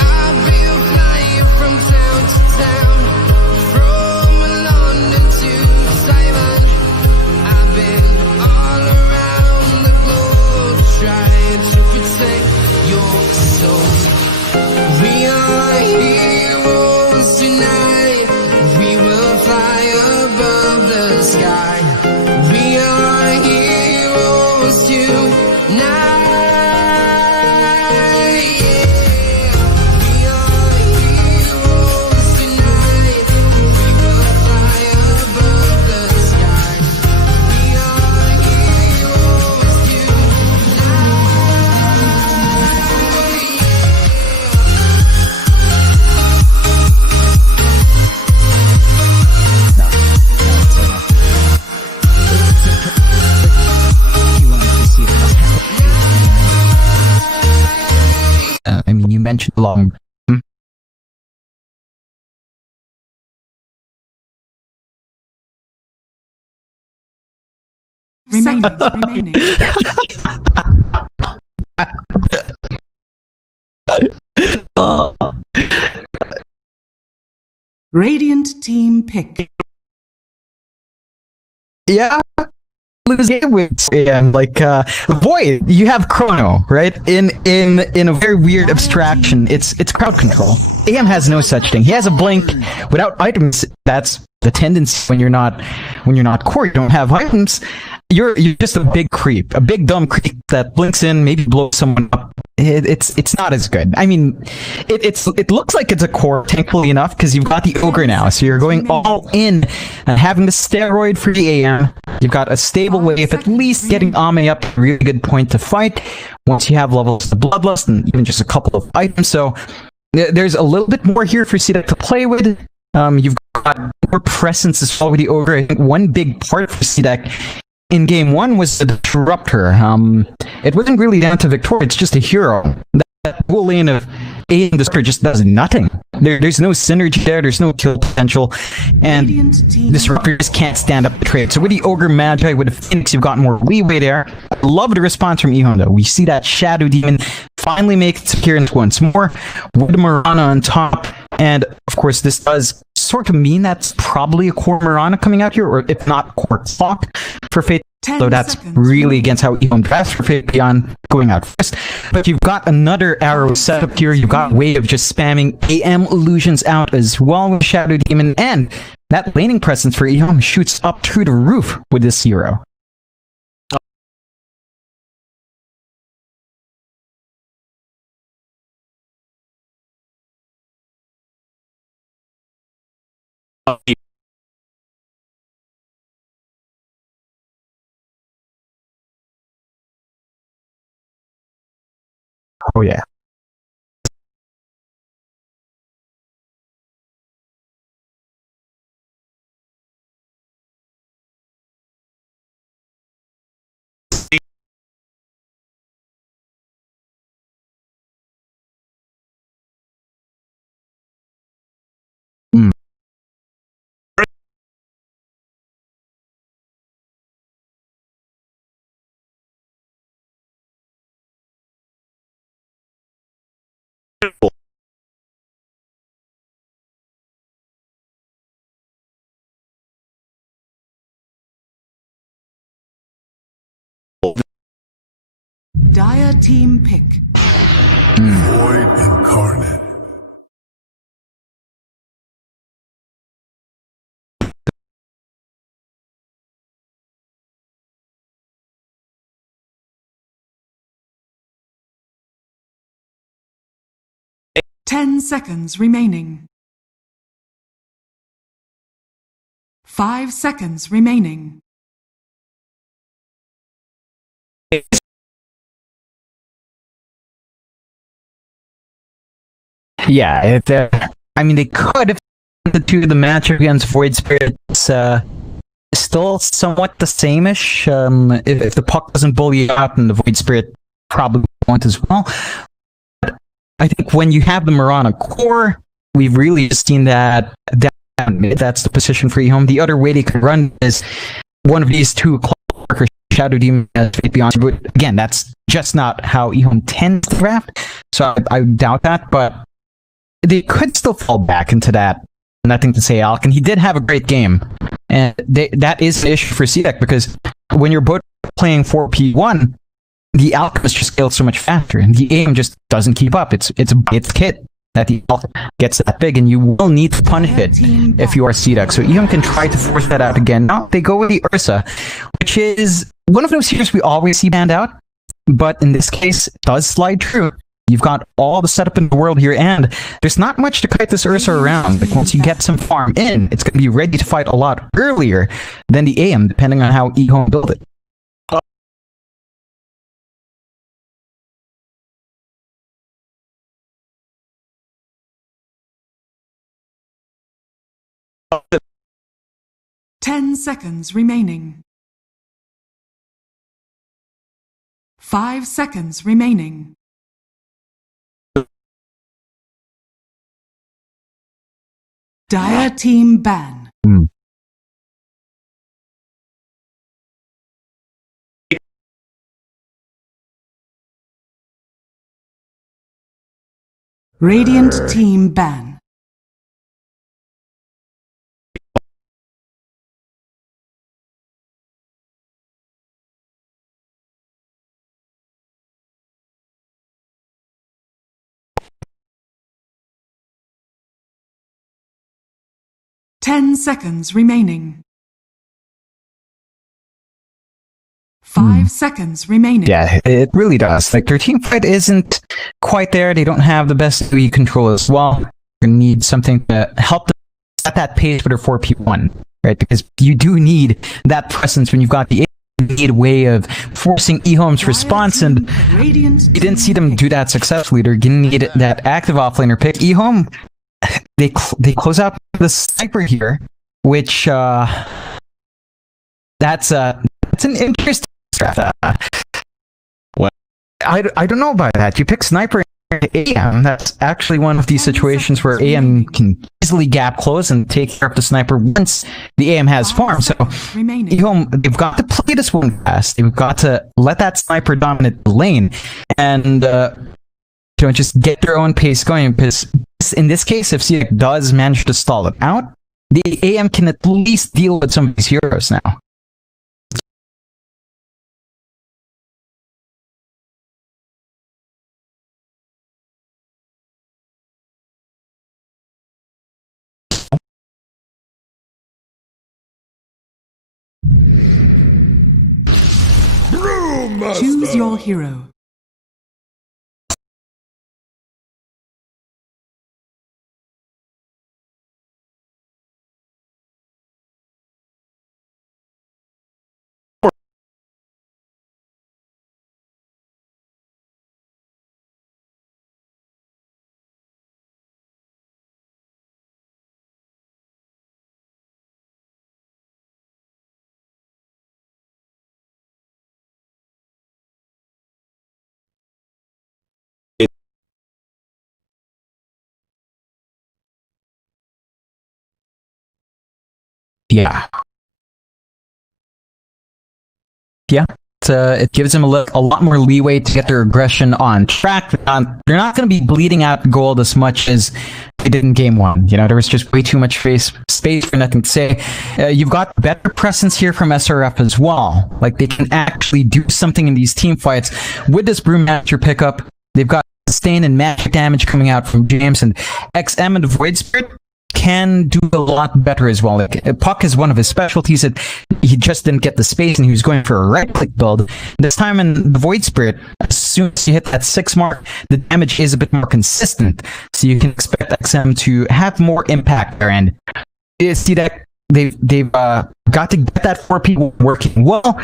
I've been flying from town to town, from London to Taiwan. I've been all around the globe trying to protect your soul. We are heroes tonight. We will fly above the sky. We are heroes tonight. We are heroes tonight. We will fly above the sky. We are heroes I mean, you mentioned long. Remaining. Radiant team pick. Yeah, lose game with AM. Like Void, you have Chrono, right? In a very weird abstraction. It's crowd control. AM has no such thing. He has a blink without items. That's the tendency when you're not core. You don't have items. You're just a big creep, a big dumb creep that blinks in, maybe blows someone up. It's not as good. I mean, it looks like it's a core, thankfully enough, because you've got the ogre now, so you're going all in, having the steroid for the AM. You've got a stable way of at least getting Ame up, a really good point to fight. Once you have levels of Bloodlust and even just a couple of items, so there's a little bit more here for CDEC to play with. You've got more presence as well with the ogre. I think one big part for CDEC in game one was the disruptor. It wasn't really down to Victoria, it's just a hero. That whole lane of A and Disruptor just does nothing. There's no synergy there, there's no kill potential, and Disruptor just can't stand up the trade. So with the Ogre Magi, with the Phoenix, you've got more leeway there. I love the response from EHOME though. We see that Shadow Demon finally make its appearance once more, with Mirana on top, and of course this does sort of mean that's probably a core Mirana coming out here, or if not core clock for Fate. So that's really against how EHOME drafts for Fate beyond going out first. But you've got another arrow set up here. You've got a way of just spamming AM illusions out as well with Shadow Demon, and that laning presence for EHOME shoots up through the roof with this hero. Oh yeah. Dire team pick. Void incarnate. Ten seconds remaining. 5 seconds remaining. Yeah, I mean, they could have to the match against Void Spirit. It's still somewhat the same-ish. If the puck doesn't bully out, and the Void Spirit probably won't as well. But I think when you have the Mirana core, we've really seen that down mid. That's the position for EHOME. The other way they could run is one of these two Clark or Shadow Demon as Fate Beyond. But again, that's just not how EHOME tends to draft. So I doubt that, but they could still fall back into that. Nothing to say, Alec. And he did have a great game. And that is an issue for CDEC because when you're both playing 4P1, the Alchemist just scales so much faster, and the aim just doesn't keep up. It's kit that the Alchemist gets that big, and you will need to punish it if you are CDEC. So EHOME can try to force that out again. Now they go with the Ursa, which is one of those heroes we always see banned out, but in this case, it does slide true. You've got all the setup in the world here, and there's not much to kite this Ursa around. Like, once you get some farm in, it's going to be ready to fight a lot earlier than the AM, depending on how EHOME build it. Ten seconds remaining. 5 seconds remaining. Dire team ban. Radiant team ban. Ten seconds remaining. 5 seconds remaining. Yeah, it really does. Like, their team fight isn't quite there. They don't have the best AoE control as well. You're going to need something to help them at that pace for their 4P1, right? Because you do need that presence when you've got the need a way of forcing EHOME's response, and you didn't see them do that successfully. They're going to need that active offlaner pick. EHOME, they close out the sniper here, which that's an interesting strat. Well, I don't know about that. You pick sniper AM. That's actually one of these situations where AM can easily gap close and take care of the sniper once the AM has farm. So EHOME, they've got to play this one fast. They've got to let that sniper dominate the lane and just get their own pace going, because in this case, if CDEC does manage to stall it out, the AM can at least deal with some of these heroes now. Choose your hero. Yeah. It gives them a lot more leeway to get their aggression on track. They're not going to be bleeding out gold as much as they did in game one. You know, there was just way too much space for nothing to say. You've got better presence here from SRF as well. Like, they can actually do something in these team fights with this Brewmaster pickup. They've got sustain and magic damage coming out from James, and XM and the Void Spirit can do a lot better as well. Like, Puck is one of his specialties that he just didn't get the space, and he was going for a right-click build. This time in the Void Spirit, as soon as you hit that 6 mark, the damage is a bit more consistent, so you can expect XM to have more impact there. And you see that they've got to get that 4P working well.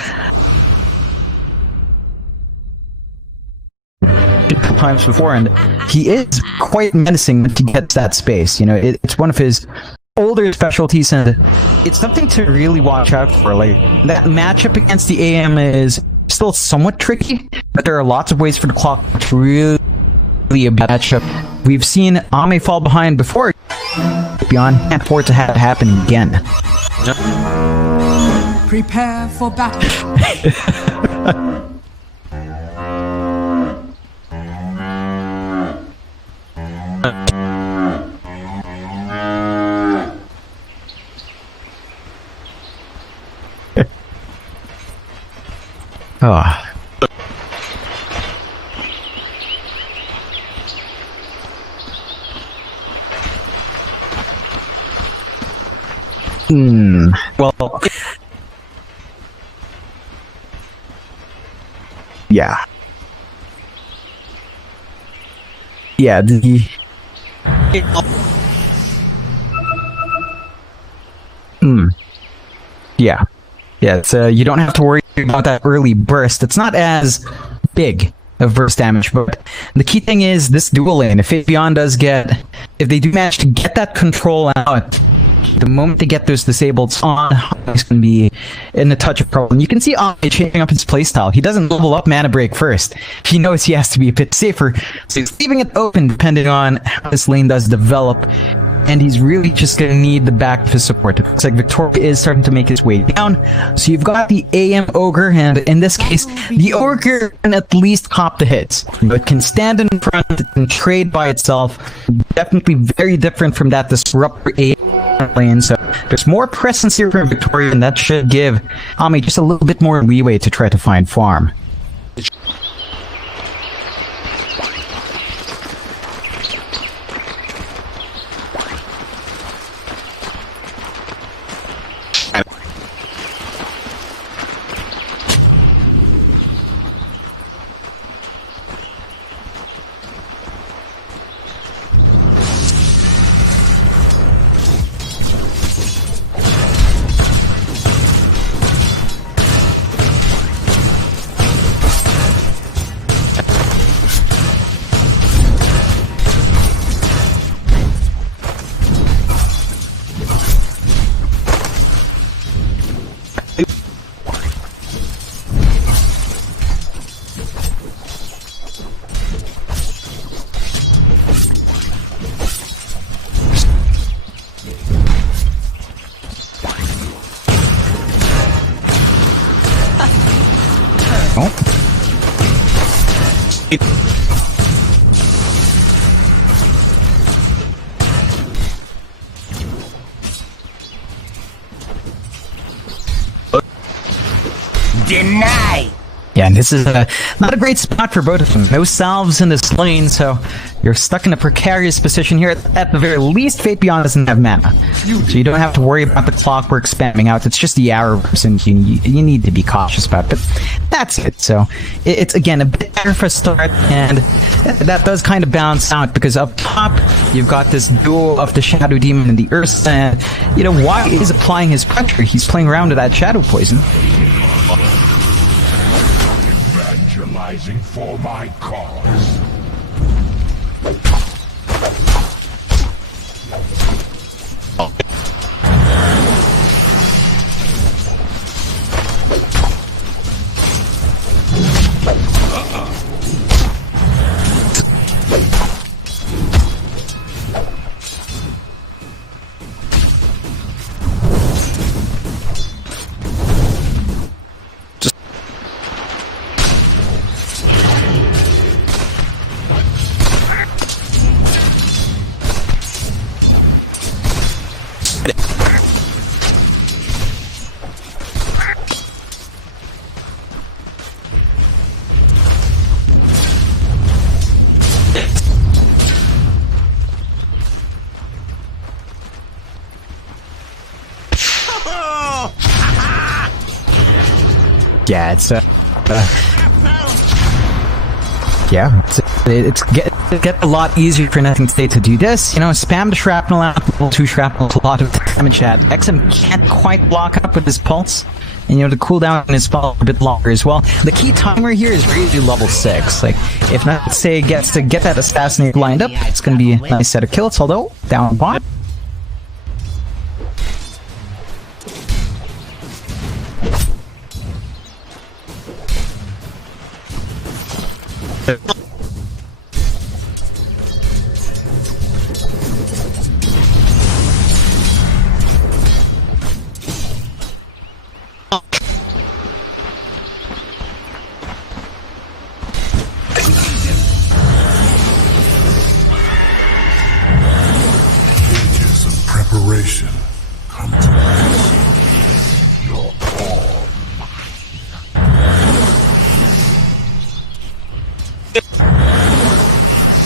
Times before, and he is quite menacing when he gets that space. You know, it's one of his older specialties, and it's something to really watch out for. Like, that matchup against the AM is still somewhat tricky, but there are lots of ways for the clock to really a matchup. We've seen Ame fall behind before. Beyond can't afford to have it happen again. Prepare for battle. Oh. Well, yeah. Yeah, Yeah. Yeah, it's, you don't have to worry about that early burst. It's not as big of burst damage, but the key thing is this dual lane. If Fabian does get... If they do manage to get that control out, the moment they get those disabled on, he's going to be in a touch of problem. You can see Ame changing up his playstyle. He doesn't level up Mana Break first. He knows he has to be a bit safer, so he's leaving it open depending on how this lane does develop. And he's really just going to need the back of his support. It looks like Victoria is starting to make his way down. So you've got the AM Ogre, and in this case, the Ogre can at least cop the hits. But can stand in front, it can trade by itself. Definitely very different from that Disruptor AM lane. So there's more presence here for Victoria, and that should give Ame just a little bit more leeway to try to find farm. Deny! Yeah, and this is not a great spot for both of them. No salves in this lane, so you're stuck in a precarious position here. At the very least, Fate Beyond doesn't have mana. So you don't have to worry about the clockwork spamming out. It's just the arrow percent you need to be cautious about. But that's it. So it's, again, a bit better for a start, and that does kind of balance out, because up top, you've got this duo of the Shadow Demon and the Ursa, and, you know, why is applying his pressure? He's playing around with that Shadow Poison. Evangelizing for my cause. Yeah, it's yeah, it's get a lot easier for Nothing State to do this. You know, spam the shrapnel out, level 2 shrapnel, a lot of damage at. XM can't quite block up with his pulse, and you know, the cooldown on his spell a bit longer as well. The key timer here is really level 6. Like, if Nothing State gets to get that assassinate lined up, it's going to be a nice set of kills, although down bot.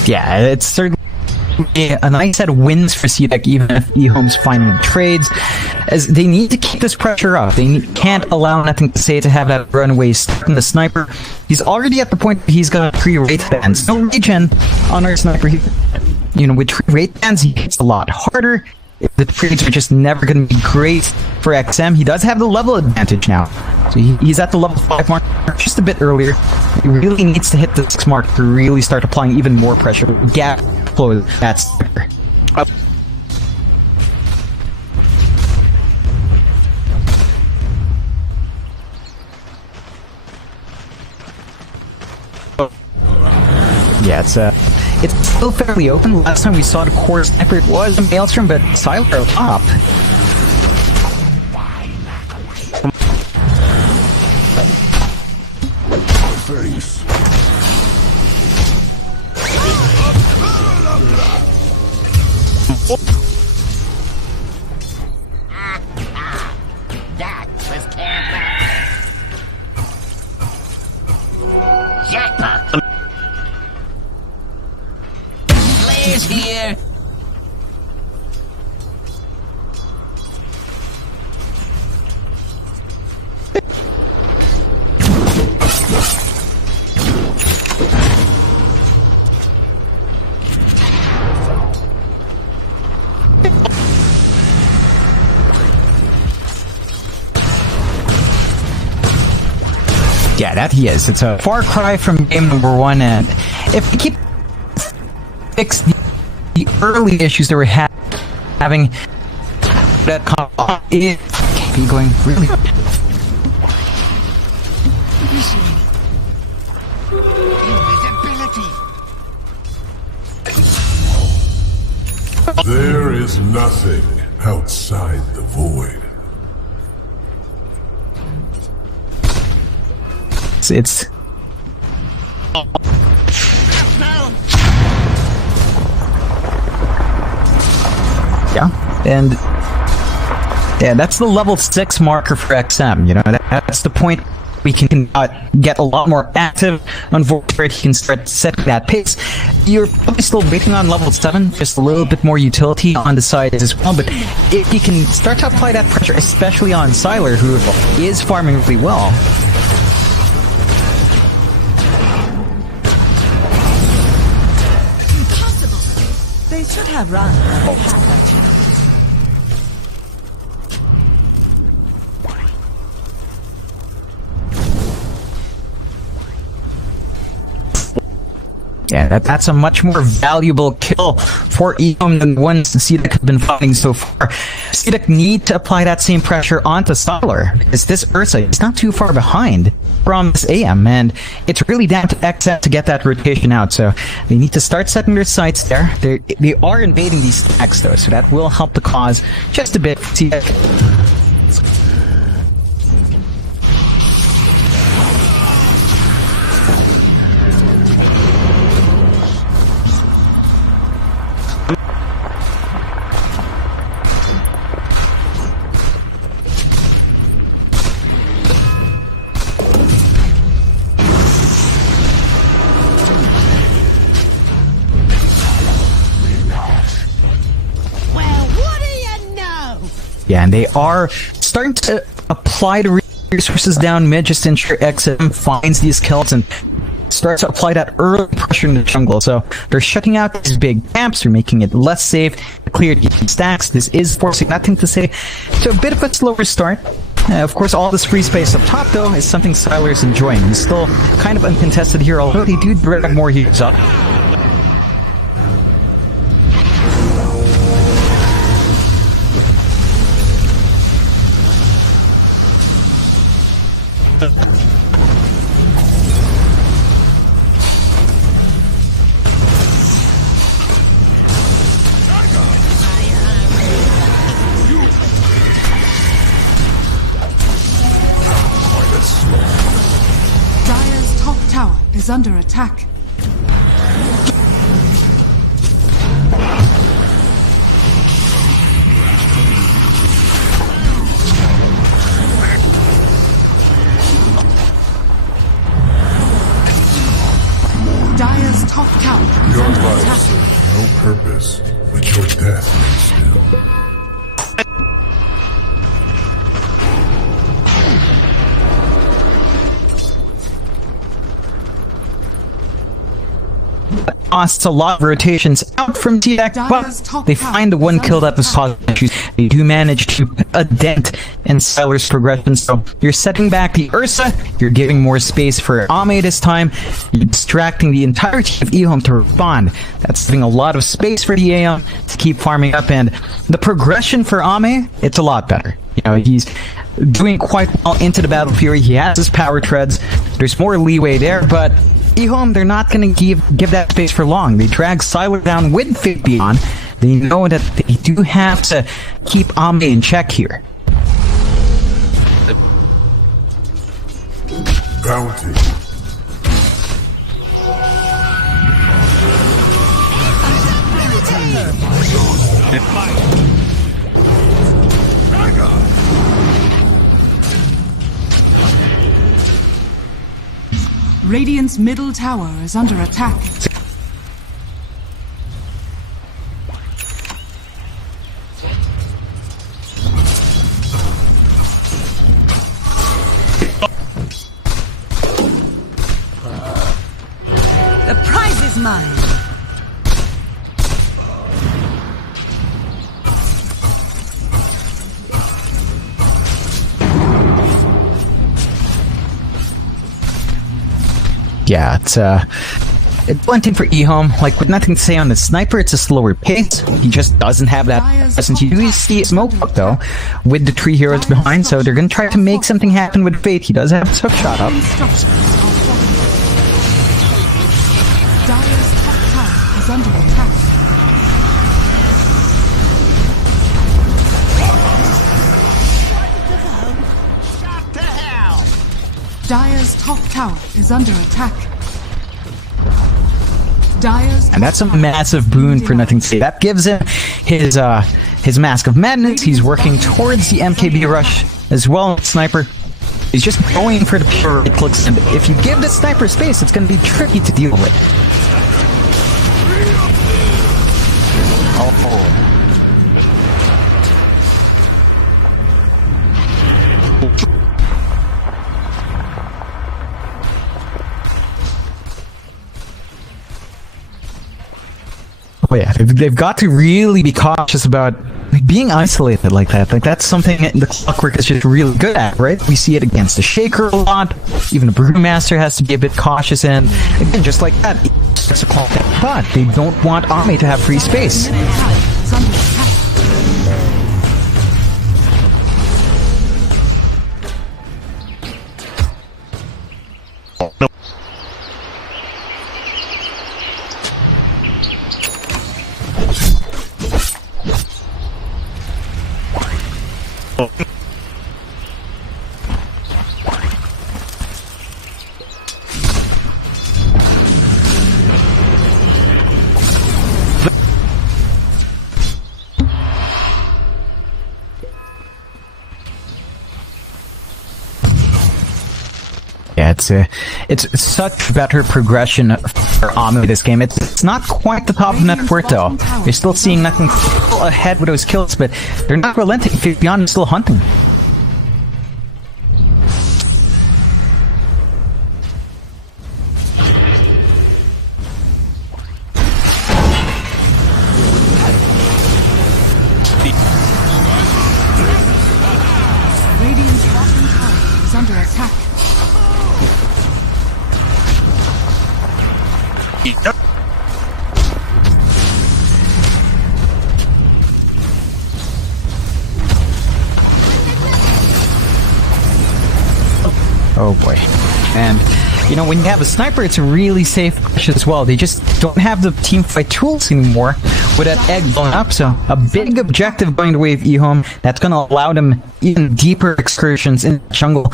Yeah, it's certainly a nice set of wins for CDEC, even if EHOME's finding trades, as they need to keep this pressure up. They can't allow Nothing to Say to have that runaway stuck in the sniper. He's already at the point where he's got 3 wraith bands. No regen on our sniper. With 3 wraith bands, he hits a lot harder. The trades are just never going to be great for XM. He does have the level advantage now. So he's at the level 5 mark just a bit earlier. He really needs to hit the 6 mark to really start applying even more pressure. Gap flow, that's yeah, it's still fairly open. Last time we saw the core sniper, it was a Maelstrom, but Siler up. Face. That was clever. Jackpot. Slayer's here. Yeah, that he is. It's a far cry from game number 1, and if we keep fix the early issues that we're having, that it can be going really. Invisibility. There is nothing outside the void. It's yeah, and yeah, that's the level 6 marker for XM. That's the point we can get a lot more active on Void, where he can start setting that pace. You're probably still waiting on level 7, just a little bit more utility on the side as well, but if he can start to apply that pressure, especially on Siler, who is farming really well. They should have run. They had that chance. Yeah, that's a much more valuable kill for EHOME than the ones CDEC have been finding so far. CDEC need to apply that same pressure onto Siler, because this Ursa is not too far behind from this AM, and it's really down to XM to get that rotation out, so they need to start setting their sights there. They are invading these stacks, though, so that will help the cause just a bit for CDEC. Yeah, and they are starting to apply the resources down mid just to ensure XM finds these kills and starts to apply that early pressure in the jungle. So they're shutting out these big camps, they're making it less safe to clear these stacks. This is forcing Nothing to Say to a bit of a slower start. Of course, all this free space up top, though, is something Siler is enjoying. He's still kind of uncontested here, although they do drag more heroes up. Dire's top tower is under attack. Dire's top tower is under attack. purpose, but your death may still. Costs a lot of rotations out from CDEC, but they find the one kill that was causing issues. They do manage to dent in Sylar's progression, so you're setting back the Ursa, you're giving more space for Ame this time, you're distracting the entirety of EHOME to respond. That's leaving a lot of space for the AM to keep farming up, and the progression for Ame, it's a lot better. You know, he's doing quite well into the Battle Fury, he has his power treads, there's more leeway there, but EHOME, they're not going to give that space for long. They drag Sylar down with Fate Beyond. They know that they do have to keep Ame in check here. Bounty. Radiant's middle tower is under attack. The prize is mine. Yeah, it's blunting for EHOME. Like, with nothing to say on the sniper, it's a slower pace. He just doesn't have that presence. You do see smoke up, though, with the 3 heroes behind, so they're gonna try to make something happen with Fate. He does have his hook shot up. Dire's top tower is under attack. Dire's top tower is under attack. Dire's And that's a massive boon for nothing to say. That gives him his Mask of Madness. He's working towards the MKB rush as well. Sniper. He's just going for the pure right clicks, and if you give the sniper space, it's going to be tricky to deal with. Oh yeah, they've got to really be cautious about being isolated like that. Like, that's something the Clockwork is just really good at, right? We see it against the Shaker a lot. Even the Brewmaster has to be a bit cautious, and again, just like that, it's a clock. But they don't want Ame to have free space. is under attack. Yeah, it's such better progression for Ame this game. It's not quite the top of net worth though. You're still seeing nothing ahead with those kills, but they're not relenting. Fate Beyond is still hunting. Radiant's bottom tower is under attack. Oh boy. And, you know, when you have a sniper, it's a really safe push as well. They just don't have the teamfight tools anymore with that egg blown up, so a big objective going the way of EHOME that's going to allow them even deeper excursions in the jungle.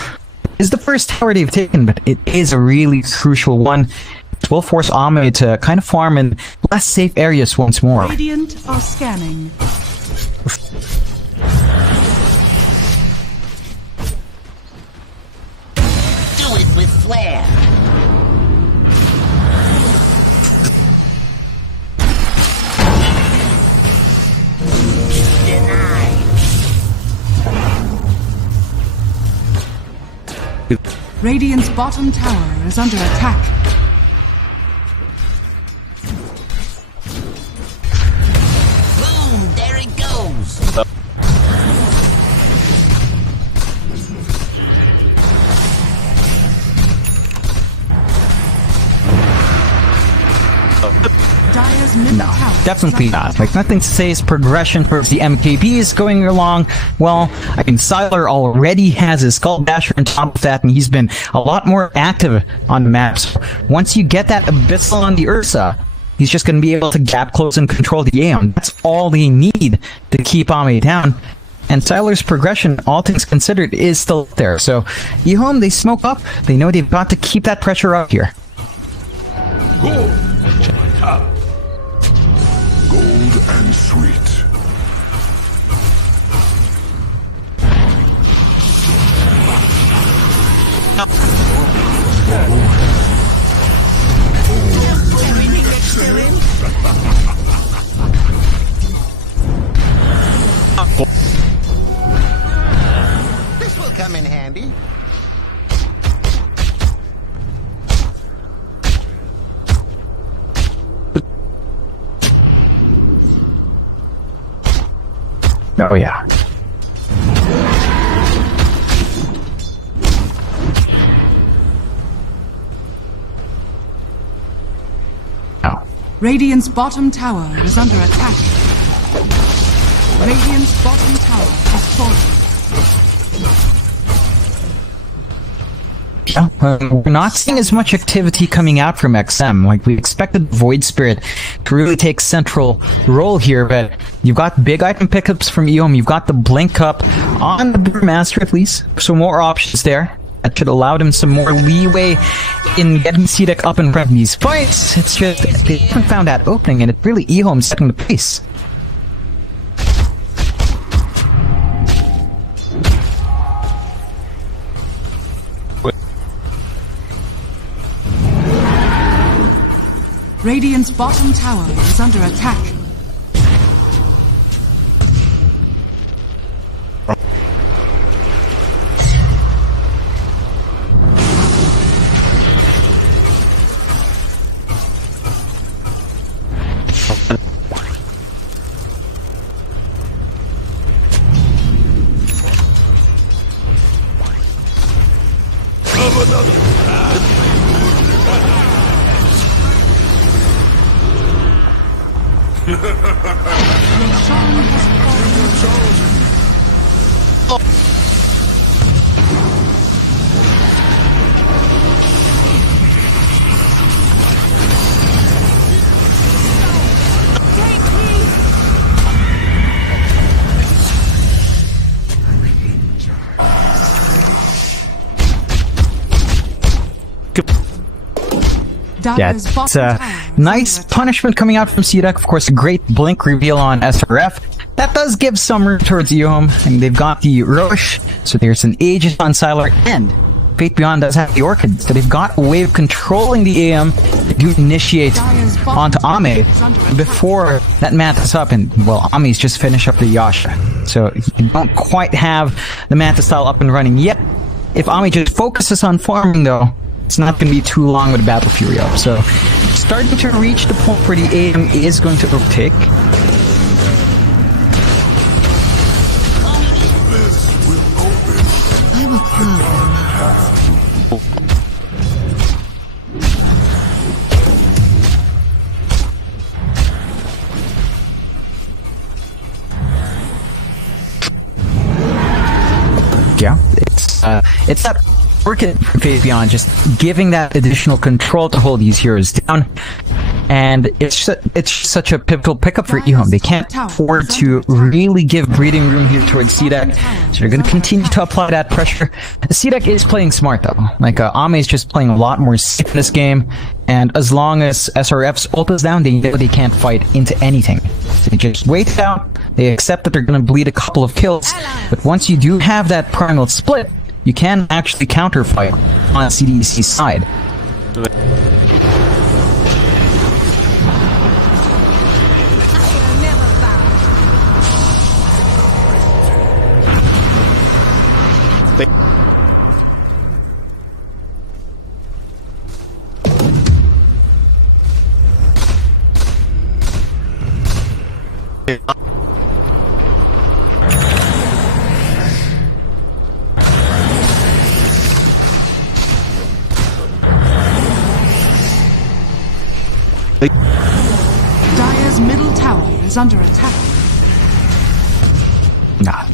Is the first tower they've taken, but it is a really crucial one. It will force Ame to kind of farm in less safe areas once more. Radiant are scanning. Do it with flair. Radiant's bottom tower is under attack. Boom! There it goes! Dire's middle No, tower is definitely under not. attack. Like, nothing says progression towards the MKB is going along. Well, I mean, Sylar already has his Skull Basher on top of that, and he's been a lot more active on the maps. Once you get that Abyssal on the Ursa, he's just going to be able to gap close and control the Aeon. That's all they need to keep Ame down. And Sylar's progression, all things considered, is still there. So, EHOME, they smoke up. They know they've got to keep that pressure up here. Gold and sweet. This will come in handy. Oh, yeah. Oh. Radiant's bottom tower is under attack. Radiant's bottom tower is falling. Yeah, we're not seeing as much activity coming out from XM. Like, we expected Void Spirit to really take central role here, but you've got big item pickups from EHOME. You've got the Blink Up on the Brewmaster, at least. So more options there. That should allow them some more leeway in getting CDEC up in front of these fights. It's just, they haven't found that opening, and it's really EHOME setting the pace. Radiant's bottom tower is under attack. Yeah, it's a nice punishment coming out from CDEC. Of course, a great blink reveal on SRF. That does give some room towards EHOME. I mean, they've got the Roche, so there's an Aegis on Sylar, and Fate Beyond does have the Orchid, so they've got a way of controlling the AM to initiate onto Ame before that Mantis up, and, well, Ame's just finished up the Yasha. So you don't quite have the Mantis style up and running yet. If Ame just focuses on farming, though, it's not going to be too long with Battle Fury up. So, starting to reach the point where the AM is going to overtake. I will climb. Yeah, it's that working for Fate Beyond, just giving that additional control to hold these heroes down. And it's such a pivotal pickup for EHOME. They can't afford to really give breathing room here towards CDEC, so they're going to continue to apply that pressure. CDEC is playing smart, though. Like, Ame is just playing a lot more safe in this game, and as long as SRF's ult is down, they know they can't fight into anything. So they just wait it out, they accept that they're going to bleed a couple of kills, but once you do have that primal split, you can actually counterfight on CDEC's side. is under attack. Nah.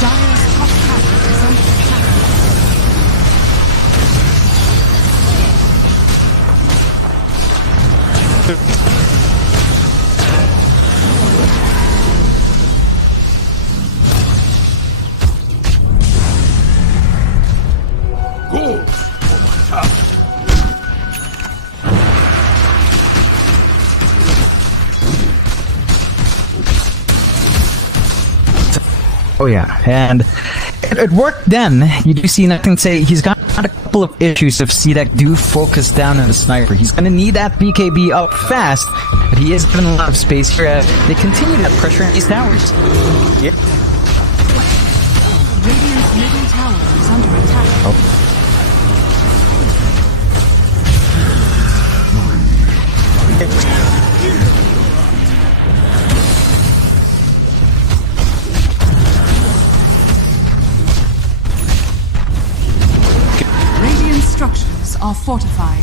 Dire's top tower is under attack. Good. Oh yeah, and it worked then. You do see nothing say he's got a couple of issues if CDEC do focus down on the sniper. He's gonna need that BKB up fast, but he is given a lot of space here as they continue that pressure in these towers. Radiant's middle tower is under attack. Radiant structures are fortified.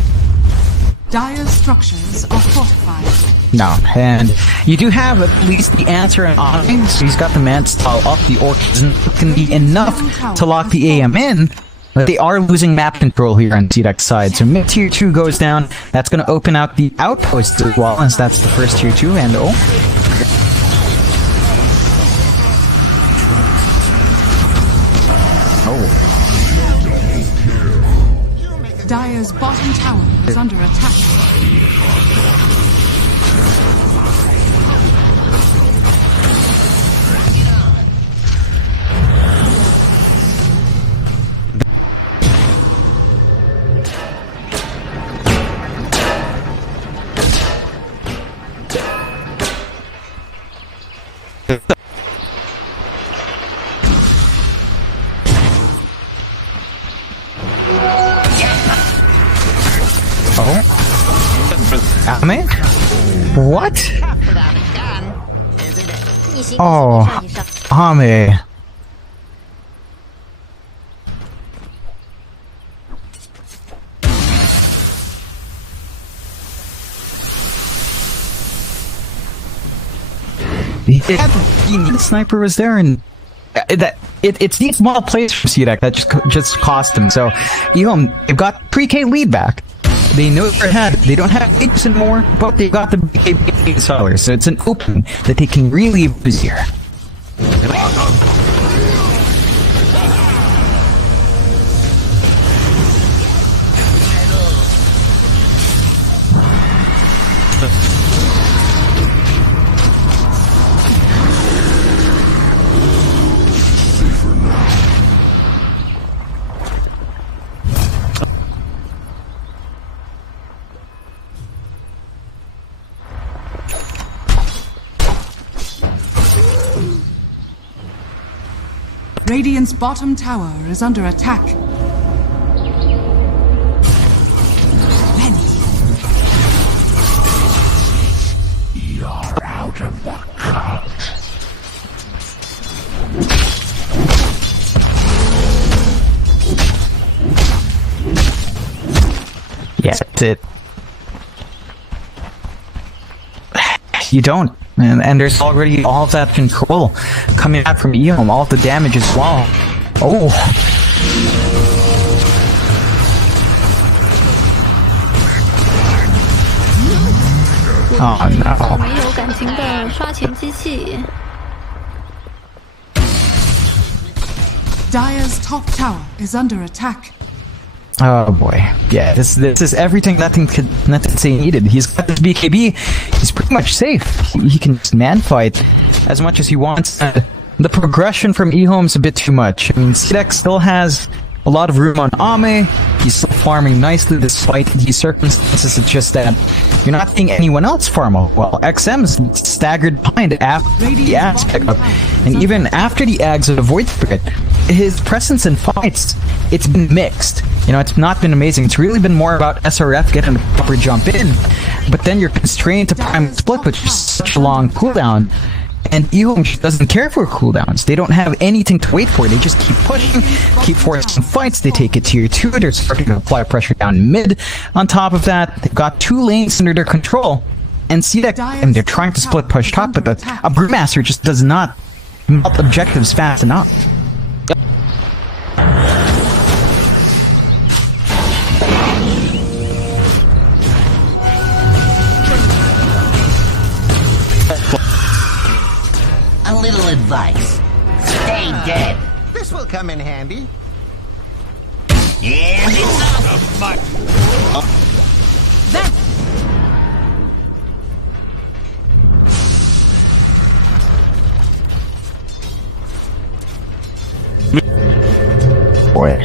Dire's structures are fortified. No, and you do have at least the answer in on, so he's got the man stall up. The orc isn't going to be enough to lock the AM in, but they are losing map control here on CDEC's side. So mid tier 2 goes down. That's going to open out the outposts as well, as that's the first tier 2, and Dire's bottom tower is under attack. EHOME? What? Without a gun, isn't it? Oh, EHOME. The sniper was there, and it's these small plays from CDEC that just cost them. So, EHOME, they've got 3k lead back. They know they're ahead. They don't have 8% more, but they've got the BKB sellers. So it's an open that they can really use here. Radiant's bottom tower is under attack. You're out of the cut. Yeah, that's it. You don't. And there's already all of that control coming out from EHOME, all of the damage as well. Oh. Oh no. 没有感情的刷钱机器。 Dire's top tower is under attack. Oh boy. Yeah, this is everything nothing could say needed. He's got this BKB. He's pretty much safe. He can just man fight as much as he wants. The progression from EHOME's a bit too much. I mean, CDEC still has a lot of room on EHOME. He's still farming nicely despite these circumstances. It's just that you're not seeing anyone else farm well. XM's staggered behind after the Ags pick up. And even after the Ags of the Void Spirit, his presence in fights, it's been mixed. You know, it's not been amazing. It's really been more about SRF getting a proper jump in, but then you're constrained to prime split, which is such a long cooldown. And EHOME just doesn't care for cooldowns. They don't have anything to wait for. They just keep pushing, keep forcing fights. They take it tier 2. They're starting to apply pressure down mid. On top of that, they've got 2 lanes under their control. And CDEC, and they're trying to split push top, but a Brewmaster just does not melt objectives fast enough. A little advice. Stay dead. This will come in handy. And it's up. Then Boy.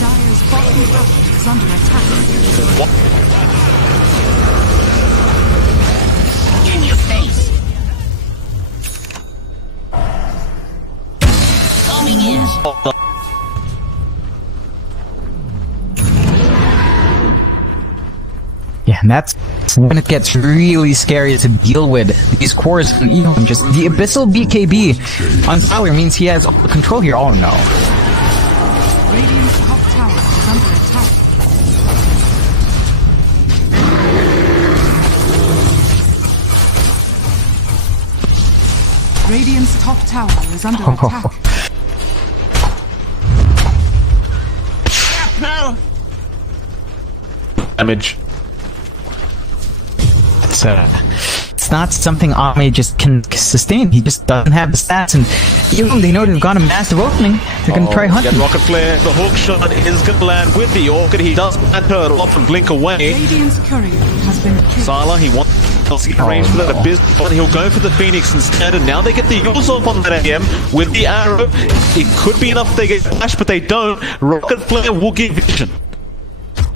Dire's bottom tower is under attack. In your face. Coming in. Yeah, and that's when it gets really scary to deal with these cores and EHOME. Just the Abyssal BKB on Tyler means he has all the control here. Oh no. Radiant's top tower is under attack. Radiant's top tower is under attack. Damage. It's not something Ame just can sustain. He just doesn't have the stats, and even they know they've got a massive opening. They're going to try hunting. Get Rocket Flare. The hook shot is going to land with the Orchid. He does turn off and blink away. Radiant's courier has been killed. Sila, he wants to get range for that Abyss, but he'll go for the Phoenix instead, and now they get the use off on that AM with the arrow. It could be enough they get flash, but they don't. Rocket Flare will give vision.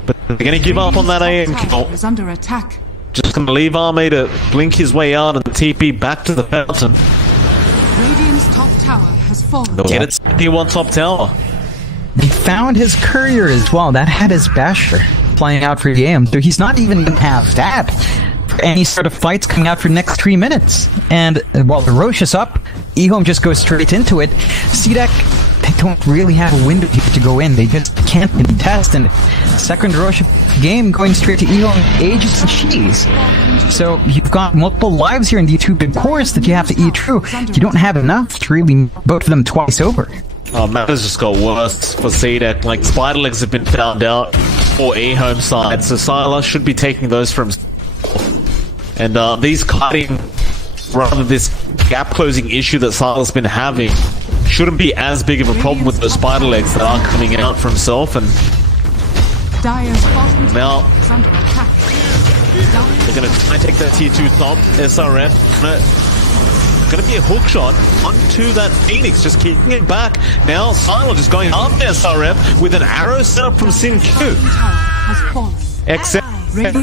But they're going to give up on that AM kill. Is under attack. Just going to leave Ame to blink his way out and TP back to the fountain. Radiant's top tower has fallen. They'll get it. He wants top tower. They found his courier as well. That had his basher playing out for the AM, so he's not even going to have that for any sort of fights coming out for the next 3 minutes. And while the Roche is up, EHOME just goes straight into it. CDEC, they don't really have a window here to go in. They just can't contest, and second Roche game going straight to EHOME ages and cheese. So you've got multiple lives here in the 2 big cores that you have to eat through. You don't have enough to really both of them twice over. Matters just got worse for CDEC. Like, spider legs have been found out for EHOME side, so Sila should be taking those from himself. And these kiting, rather this gap closing issue that Sila's been having, shouldn't be as big of a problem with those spider legs that are coming out for himself. And Dire's bottom now tower is under attack. they're going to try and take that tier 2 top. SRF going to be a hook shot onto that Phoenix, just keeping it back. Now Sila just going after SRF with an arrow set up from Sin Q. Has fallen. Except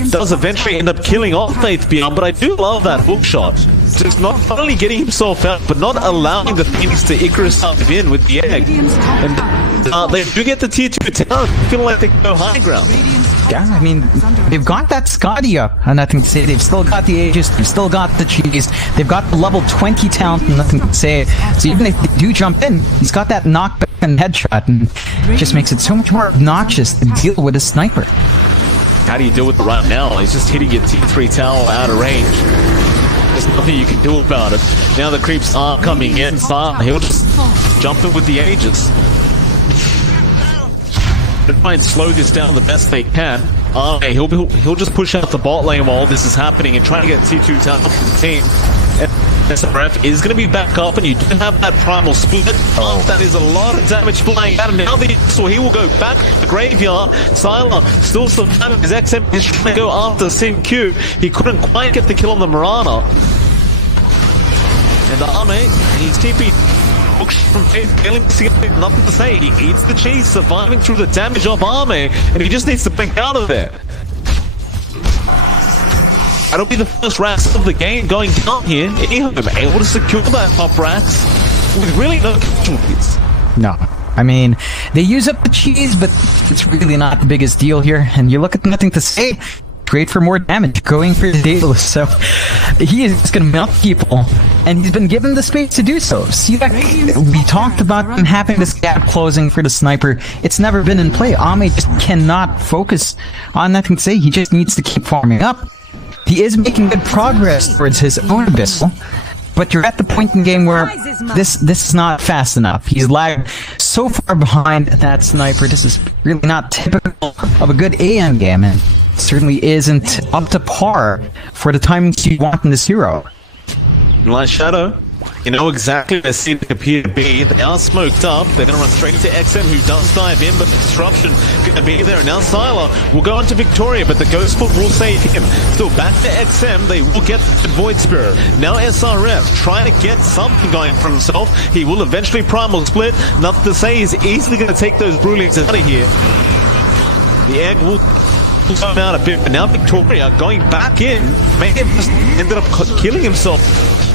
does eventually end up killing off Faith Beyond, but I do love that hook shot. Just not only getting himself out, but not allowing the Phoenix to Icarus up in with the egg. And they do get the tier 2 tower. I feel like they can go high ground. Yeah, I mean, they've got that Scotty up, and nothing to say. They've still got the Aegis, they've still got the cheese, they've got the level 20 talent, and nothing to say. So even if they do jump in, he's got that knockback and headshot, and it just makes it so much more obnoxious to deal with a sniper. How do you deal with it right now? He's just hitting your tier 3 tower out of range. There's nothing you can do about it. Now the creeps are coming in. He'll just jump in with the Aegis. They'll try and slow this down the best they can. He'll just push out the bot lane while this is happening and try to get T2 down from the team. And SRF is going to be back up, and you do have that primal split. Oh, that is a lot of damage flying out. And now so he will go back to the graveyard. Sila still surviving his XM. He's trying to go after Sin Q. He couldn't quite get the kill on the Mirana. And the Ame, he's TP Hooks from Faith, failing to see nothing to say. He eats the cheese, surviving through the damage of Arme, and he just needs to blink out of there. That'll be the first racks of the game going down here. EHOME able to secure that top racks with really no casualties. No. I mean, they use up the cheese, but it's really not the biggest deal here. And you look at nothing to say. Great for more damage, going for the Daedalus. So he is just going to melt people, and he's been given the space to do so. See that? We talked about him having this gap closing for the sniper. It's never been in play. Ame just cannot focus on nothing to say. He just needs to keep farming up. He is making good progress towards his own abyssal, but you're at the point in the game where this is not fast enough. He's lagged so far behind that sniper. This is really not typical of a good AM game, and certainly isn't up to par for the timings you want in this hero. Light Shadow, you know exactly where CDEC appear to be. They are smoked up. They're going to run straight into XM, who does dive in, but the disruption going to be there. And now Sylar will go into Victoria, but the Ghost Foot will save him. Still back to XM. They will get the Void Spirit. Now SRF trying to get something going for himself. He will eventually Primal Split. Nothing to say. He's easily going to take those Brulings out of here. The egg will come out a bit, but now Victoria going back in. May have just ended up killing himself.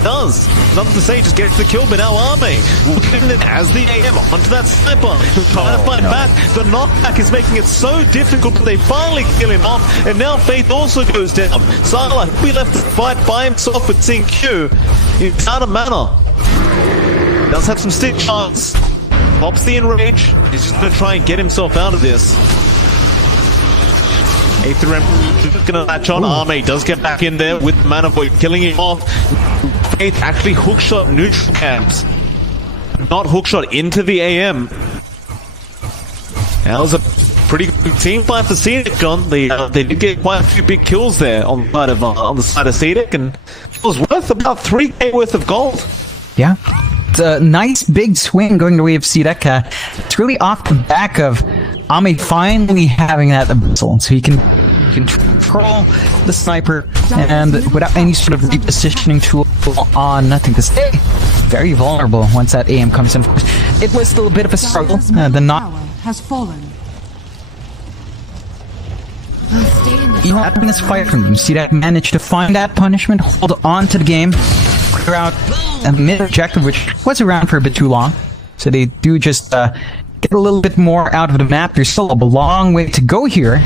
Does. Nothing to say, just gets the kill, but now Arme will get in as the AM onto that sniper. Trying to fight back. The knockback is making it so difficult, but they finally kill him off, and now Faith also goes down. Sylar will be left to fight by himself with Sync Q. He's out of mana. Does have some stick chance. Pops the enrage. He's just going to try and get himself out of this. Aether gonna latch on. Arme does get back in there with Mana Void, killing him off. Faith actually hookshot neutral camps, not hookshot into the AM. That was a pretty good team fight for CDEC. They did get quite a few big kills there on the side of CDEC, and it was worth about 3k worth of gold. Yeah. It's a nice big swing going the way of CDEC. It's really off the back of Ame finally having that abyssal, so he can control the sniper, and without any sort of repositioning tool on nothing to say, very vulnerable once that AM comes in. Of course, it was still a bit of a struggle. The knock has fallen. having this fight from them. CDEC managed to find that punishment, hold on to the game, clear out a mid-objective, which was around for a bit too long. So they do just get a little bit more out of the map. There's still a long way to go here,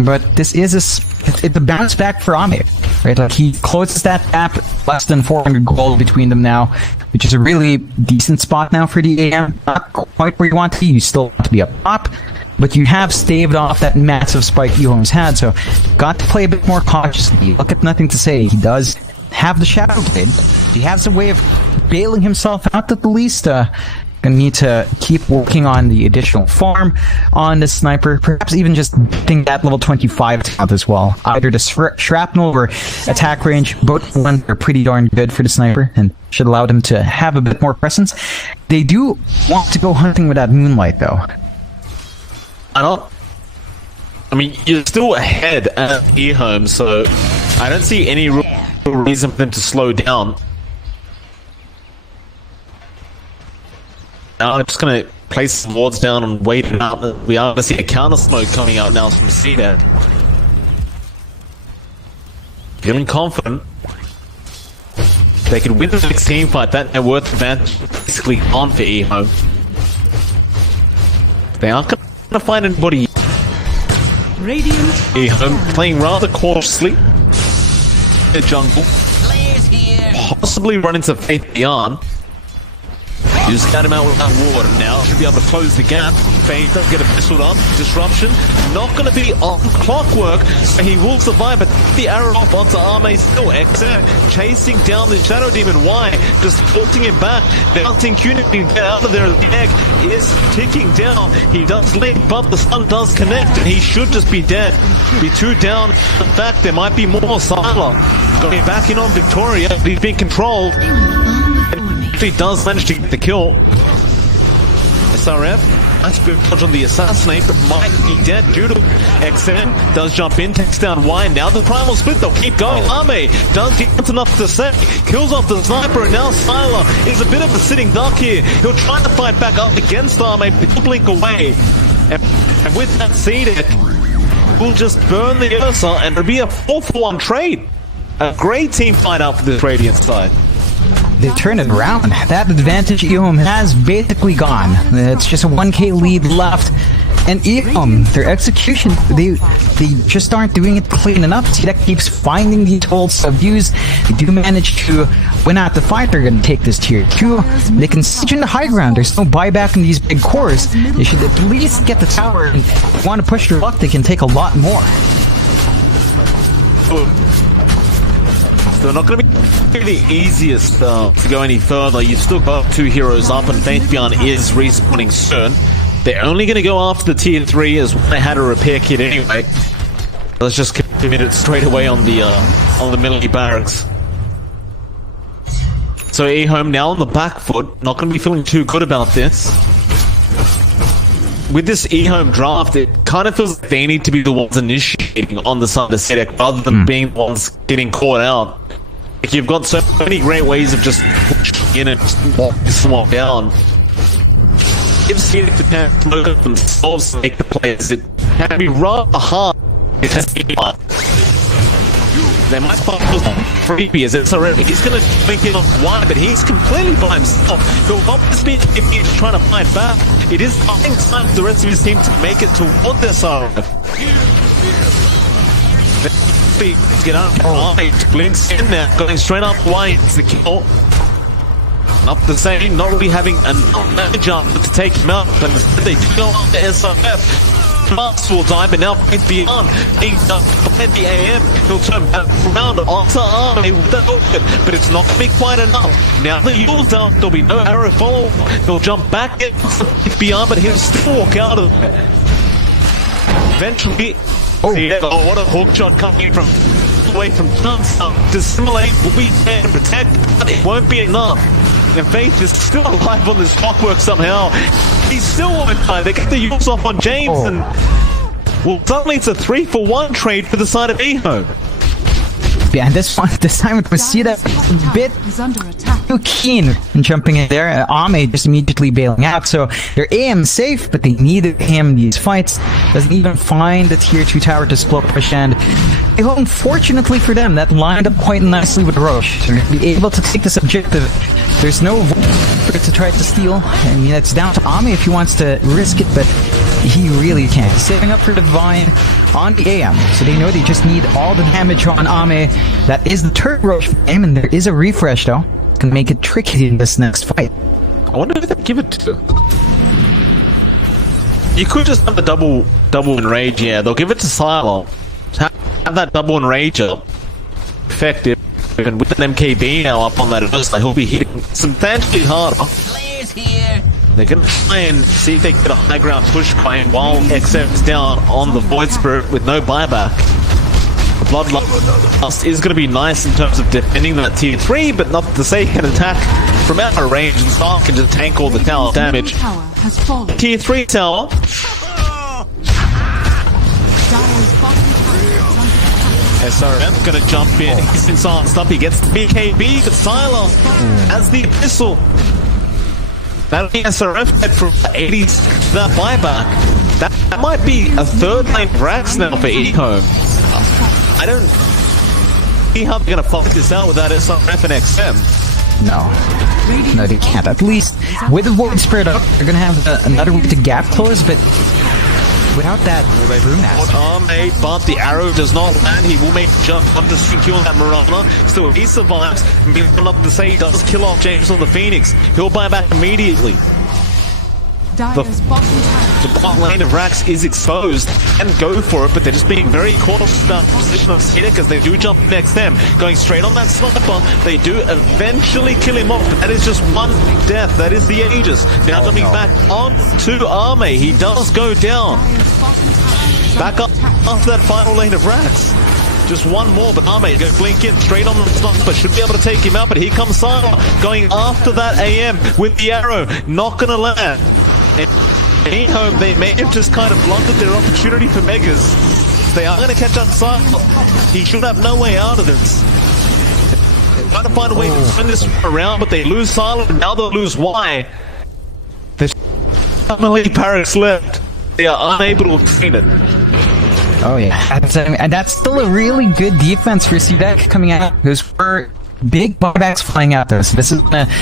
but this is it's a bounce back for Ame, right? Like, he closes that gap, less than 400 gold between them now, which is a really decent spot now for the AM. Not quite where you want to be. You still want to be up top, but you have staved off that massive spike EHOME's had, so got to play a bit more cautiously. Look at nothing to say. He does have the Shadow Blade. He has a way of bailing himself out at the least. Gonna need to keep working on the additional farm on the sniper, perhaps even just getting that level 25 count as well. Either the shrapnel or attack range, both ones are pretty darn good for the sniper and should allow them to have a bit more presence. They do want to go hunting with that Moonlight though. I mean, you're still ahead at EHOME, so I don't see any real reason for them to slow down. Now I'm just going to place some wards down and wait it out. We are going to see a counter smoke coming out now from CDEC. Feeling confident. They could win the next team fight. That net worth advantage basically on for EHOME. They aren't going to find anybody. EHOME playing rather cautiously. The jungle. Possibly run into Faith beyond. You just got him out with that ward, and now should be able to close the gap. Faith does get a pistol up. Disruption. Not going to be on clockwork, so he will survive, but the arrow off onto Ame still. XR chasing down the Shadow Demon. Why? Just forcing him back. Bouncing Unity to get out of there. The egg is ticking down. He does link, but the stun does connect, and he should just be dead. Be 2 down. In fact, there might be more. Sylar going back in on Victoria, but he's being controlled. He does manage to get the kill. SRF, nice good dodge on the assassinate, but might be dead due to XM. Does jump in, takes down Y. Now the primal split, they'll keep going. Ame does get enough to say, kills off the sniper, and now Sylar is a bit of a sitting duck here. He'll try to fight back up against Ame, but he'll blink away. And with that CDEC, we'll just burn the Ursa, and it'll be a 4-for-1 trade. A great team fight out for this Radiant side. They turn it around. That advantage EHOME has basically gone. It's just a 1k lead left. And EHOME, their execution, they just aren't doing it clean enough. CDEC keeps finding these holes subdues. They do manage to win out the fight. They're going to take this tier 2. They can siege in the high ground. There's no buyback in these big cores. They should at least get the tower. And if they want to push their luck, they can take a lot more. So not going to be the easiest to go any further. You've still got 2 heroes up, and Faithbjorn is respawning soon. They're only going to go after the tier 3 as they had a repair kit anyway. Let's just commit it straight away on the melee barracks. So EHOME now on the back foot, not going to be feeling too good about this. With this EHOME draft, it kind of feels like they need to be the ones initiating on the side of CDEC rather than being the ones getting caught out. Like, you've got so many great ways of just pushing in and just walking someone down. Give CDEC the chance to look at themselves and make the plays. It can be rather hard. They might find freebie as it's already. He's going to think it off why, but he's completely by himself. He'll obviously if he's trying to fight back. It is buying time for the rest of his team to make it toward this RF. Get up. Blinks in there, going straight up Y. It's the kill. Not the same, not really having a jump to take him out, but instead they do go on to SRF. Mask will die, but now beyond being done by the AM. He'll turn back around onto Army with the open, but it's not going to be quite enough. Now the Yule's down, there'll be no arrow follow. He'll jump back in beyond, but he'll still walk out of it. Eventually, what a hook shot coming from away from Tunstall. Dissimulate will be there to protect, but it won't be enough. And Faith is still alive on this clockwork somehow. He's still on time. They get the use off on James, and well, suddenly it's a 3-for-1 trade for the side of EHOME. Yeah, and this time it was CDEC a bit too keen in jumping in there. Ame just immediately bailing out, so they're AM safe, but they needed him these fights. Doesn't even find the tier 2 tower to split push, and unfortunately for them, that lined up quite nicely with Roche. They're going to be able to take this objective. There's no for it to try to steal. I mean, it's down to Ame if he wants to risk it, but he really can't. He's saving up for the Divine on the AM, so they know they just need all the damage on Ame. That is the third Roche game, and there is a refresh though. Can make it tricky in this next fight. I wonder who they give it to. You could just have the double enrage. Yeah, they'll give it to Sylar. Have that double enrage up. Effective. And with an MKB now up on that Ursa, he'll be hitting substantially harder. Players here. They're going to try and see if they can get a high ground push going while XM's down on the Void Spirit with no buyback. The Bloodlust is going to be nice in terms of defending that tier 3, but not to say can attack from out of range and Stark can just tank all the tower damage. Tier 3 tower. SRF gonna jump in. He's in silent stop. He gets the BKB, but Sylar has the Epistle. That'll be SRF dead for 80 that buyback. That might be a third lane Brax now for EHOME. I don't see how they're gonna fight this out without SRF and XM. No, they can't. At least with the Void Spirit up, they're gonna have another way to gap close, but without that Ame, but the arrow does not land. He will make a jump up to secure that Marana. Still, he survives. Being up to say he does kill off James on the Phoenix. He'll buy back immediately. The bot lane of Rax is exposed and go for it, but they're just being very cautious about the position of CDEC as they do jump next to them. Going straight on that sniper, they do eventually kill him off. That is just one death. That is the Aegis. Now jumping back on to Ame. He does go down. Back up after that final lane of Rax. Just one more, but Ame going to blink in straight on the sniper. Should be able to take him out, but here comes Sylar going after that AM with the arrow. Not going to land. EHOME, they may have just kind of blunted their opportunity for Megas. They are going to catch up Silo. He should have no way out of this. They're trying to find a way to turn this around, but they lose Silo, and now they'll lose Y. There's family barracks left. They are unable to obtain it. Oh yeah, and that's still a really good defense for CDEC coming out. Those were big buybacks flying out there, so this is going to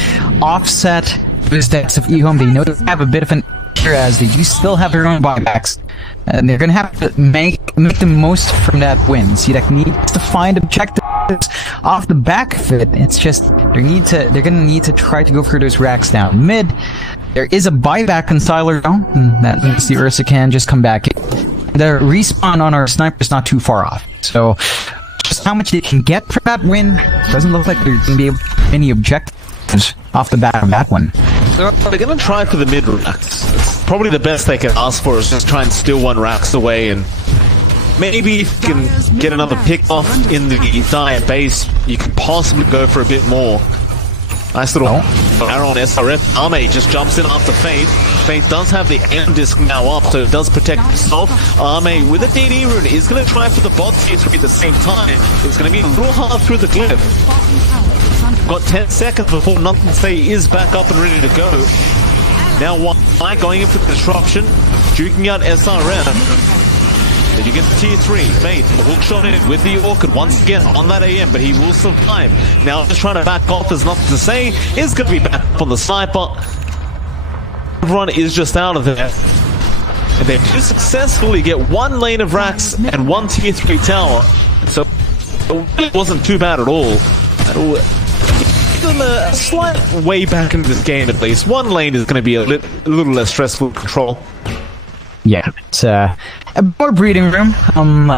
offset those decks of EHOME. They know they have a bit of an issue as they do still have their own buybacks, and they're going to have to make the most from that win. CDEC needs to find objectives off the back of it. It's just they're going to need to try to go for those racks down mid. There is a buyback on Siler though, and that means the Ursa can just come back in. The respawn on our sniper is not too far off, so just how much they can get for that win doesn't look like they're going to be able to get any objectives off the bat of that one. They're going to try for the mid racks. It's probably the best they can ask for is just try and steal one racks away, and maybe if you can get another pick off in the dire base, you can possibly go for a bit more. Nice little arrow on SRF. Arme just jumps in after Faith. Faith does have the aim disc now up, so it does protect himself. Arme with a DD rune is going to try for the bot tier 3 at the same time. It's going to be a little hard through the glyph. Got 10 seconds before Nothing Say is back up and ready to go. Now Y going in for the disruption, juking out SRF. Then you get the tier 3, Faith, hook shot in with the Orchid once again on that AM, but he will survive. Now just trying to back off, there's nothing to say, is going to be back up on the sniper. Everyone is just out of there. And they do successfully get one lane of racks and one tier 3 tower. So it really wasn't too bad at all. A slight way back into this game at least. One lane is going to be a little less stressful to control. Yeah, it's a more breeding room.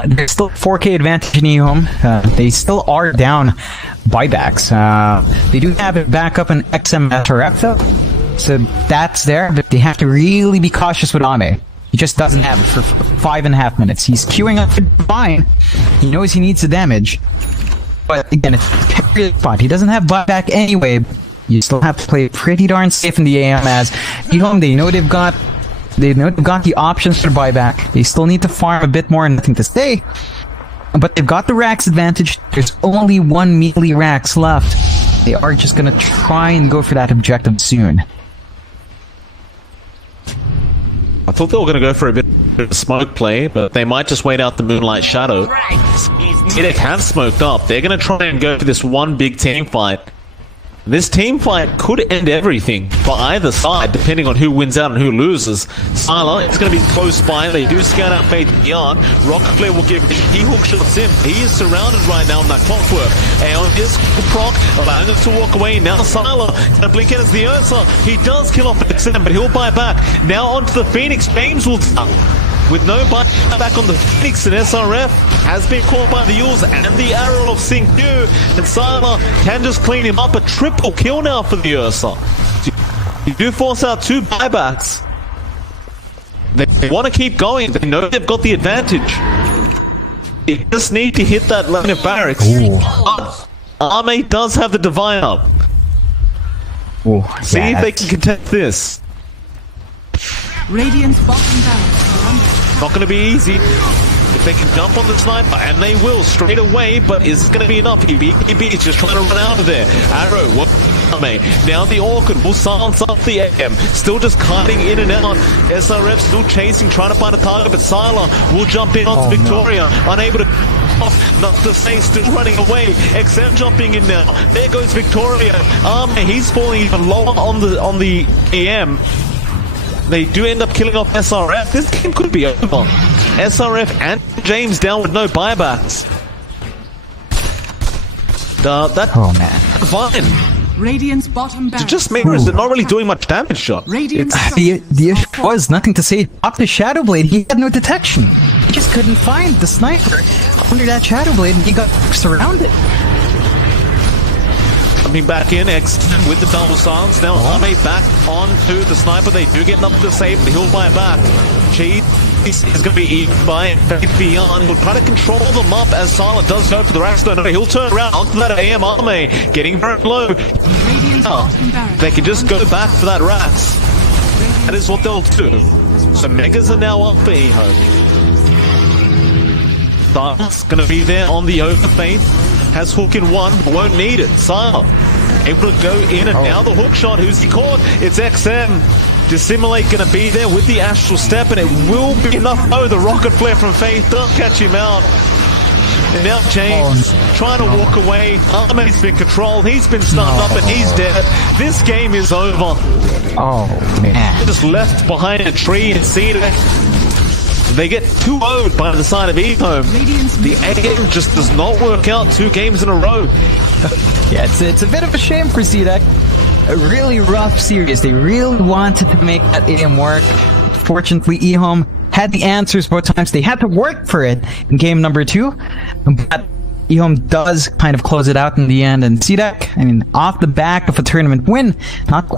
There's still 4K advantage in EHOME. They still are down buybacks. They do have it back up in XMSRF though, so that's there. But they have to really be cautious with Ame. He just doesn't have it for 5.5 minutes. He's queuing up for Divine. He knows he needs the damage, but again, it's a period spot. He doesn't have buyback anyway. You still have to play pretty darn safe in the AM as EHOME. They know they've got the options for buyback. They still need to farm a bit more and nothing to stay. But they've got the racks advantage. There's only one melee racks left. They are just going to try and go for that objective soon. I thought they were going to go for a bit of smoke play, but they might just wait out the Moonlight Shadow. CDEC have smoked up. They're going to try and go for this one big team fight. This team fight could end everything for either side, depending on who wins out and who loses. Sylar, it's going to be close by. They do scout out Faith beyond. Rocket Flare will give he hook shots in. He is surrounded right now on that clockwork. And on his proc, allowing him to walk away. Now Sylar going to blink in as the Ursa. He does kill off XM, but he'll buy back. Now onto the Phoenix. James will with no buyback on the Phoenix, and SRF has been caught by the Yules and the arrow of Sync New, and Sylar can just clean him up. A triple kill now for the Ursa. You do force out 2 buybacks. They want to keep going. They know they've got the advantage. They just need to hit that line of barracks. Arme does have the Divine up. Ooh, See if they can contest this. Radiant's bottom barracks are under. Not going to be easy. If they can jump on the sniper, and they will straight away, but is it going to be enough? EB is just trying to run out of there. Arrow, what? Now the Orchid will silence up the AM. Still just cutting in and out. SRF still chasing, trying to find a target, but Sylar will jump in onto Victoria. No. Unable to off, not to say, still running away. XM jumping in now. There goes Victoria. He's falling even lower on the AM. They do end up killing off SRF. This game could be over. SRF and James down with no buybacks. Fine. Radiant's bottom barracks. Just mirrors, they're not really doing much damage, shot. The issue was nothing to say. Up the Shadow Blade, he had no detection. He just couldn't find the sniper under that Shadow Blade, and he got surrounded. Coming back in, X with the double silence. Now Arme back onto the sniper. They do get enough to save, but he'll buy back. Cheese is going to be eaten by Faith Beyond. He'll try to control them up as Sylar does go for the racks. No, he'll turn around onto that AM Arme, getting very low. They can just go back for that racks. That is what they'll do. So Megas are now up for EHOME. Star's gonna be there on the overfade. Has hook in one, but won't need it. Silo able to go in, and now the hook shot. Who's he caught? It's XM. Dissimulate gonna be there with the Astral Step, and it will be enough. Oh, the rocket flare from Faith does catch him out. And now James trying to walk away. Arme's been controlled. He's been stunned up and he's dead. This game is over. Oh, man. Just left behind a tree and CDEC. They get 2-0'd by the side of EHOME. The aim just does not work out 2 games in a row. Yeah, it's a bit of a shame for CDEC. A really rough series. They really wanted to make that aim work. Fortunately, EHOME had the answers both times. They had to work for it in game number 2. But EHOME does kind of close it out in the end. And CDEC, I mean, off the back of a tournament win, not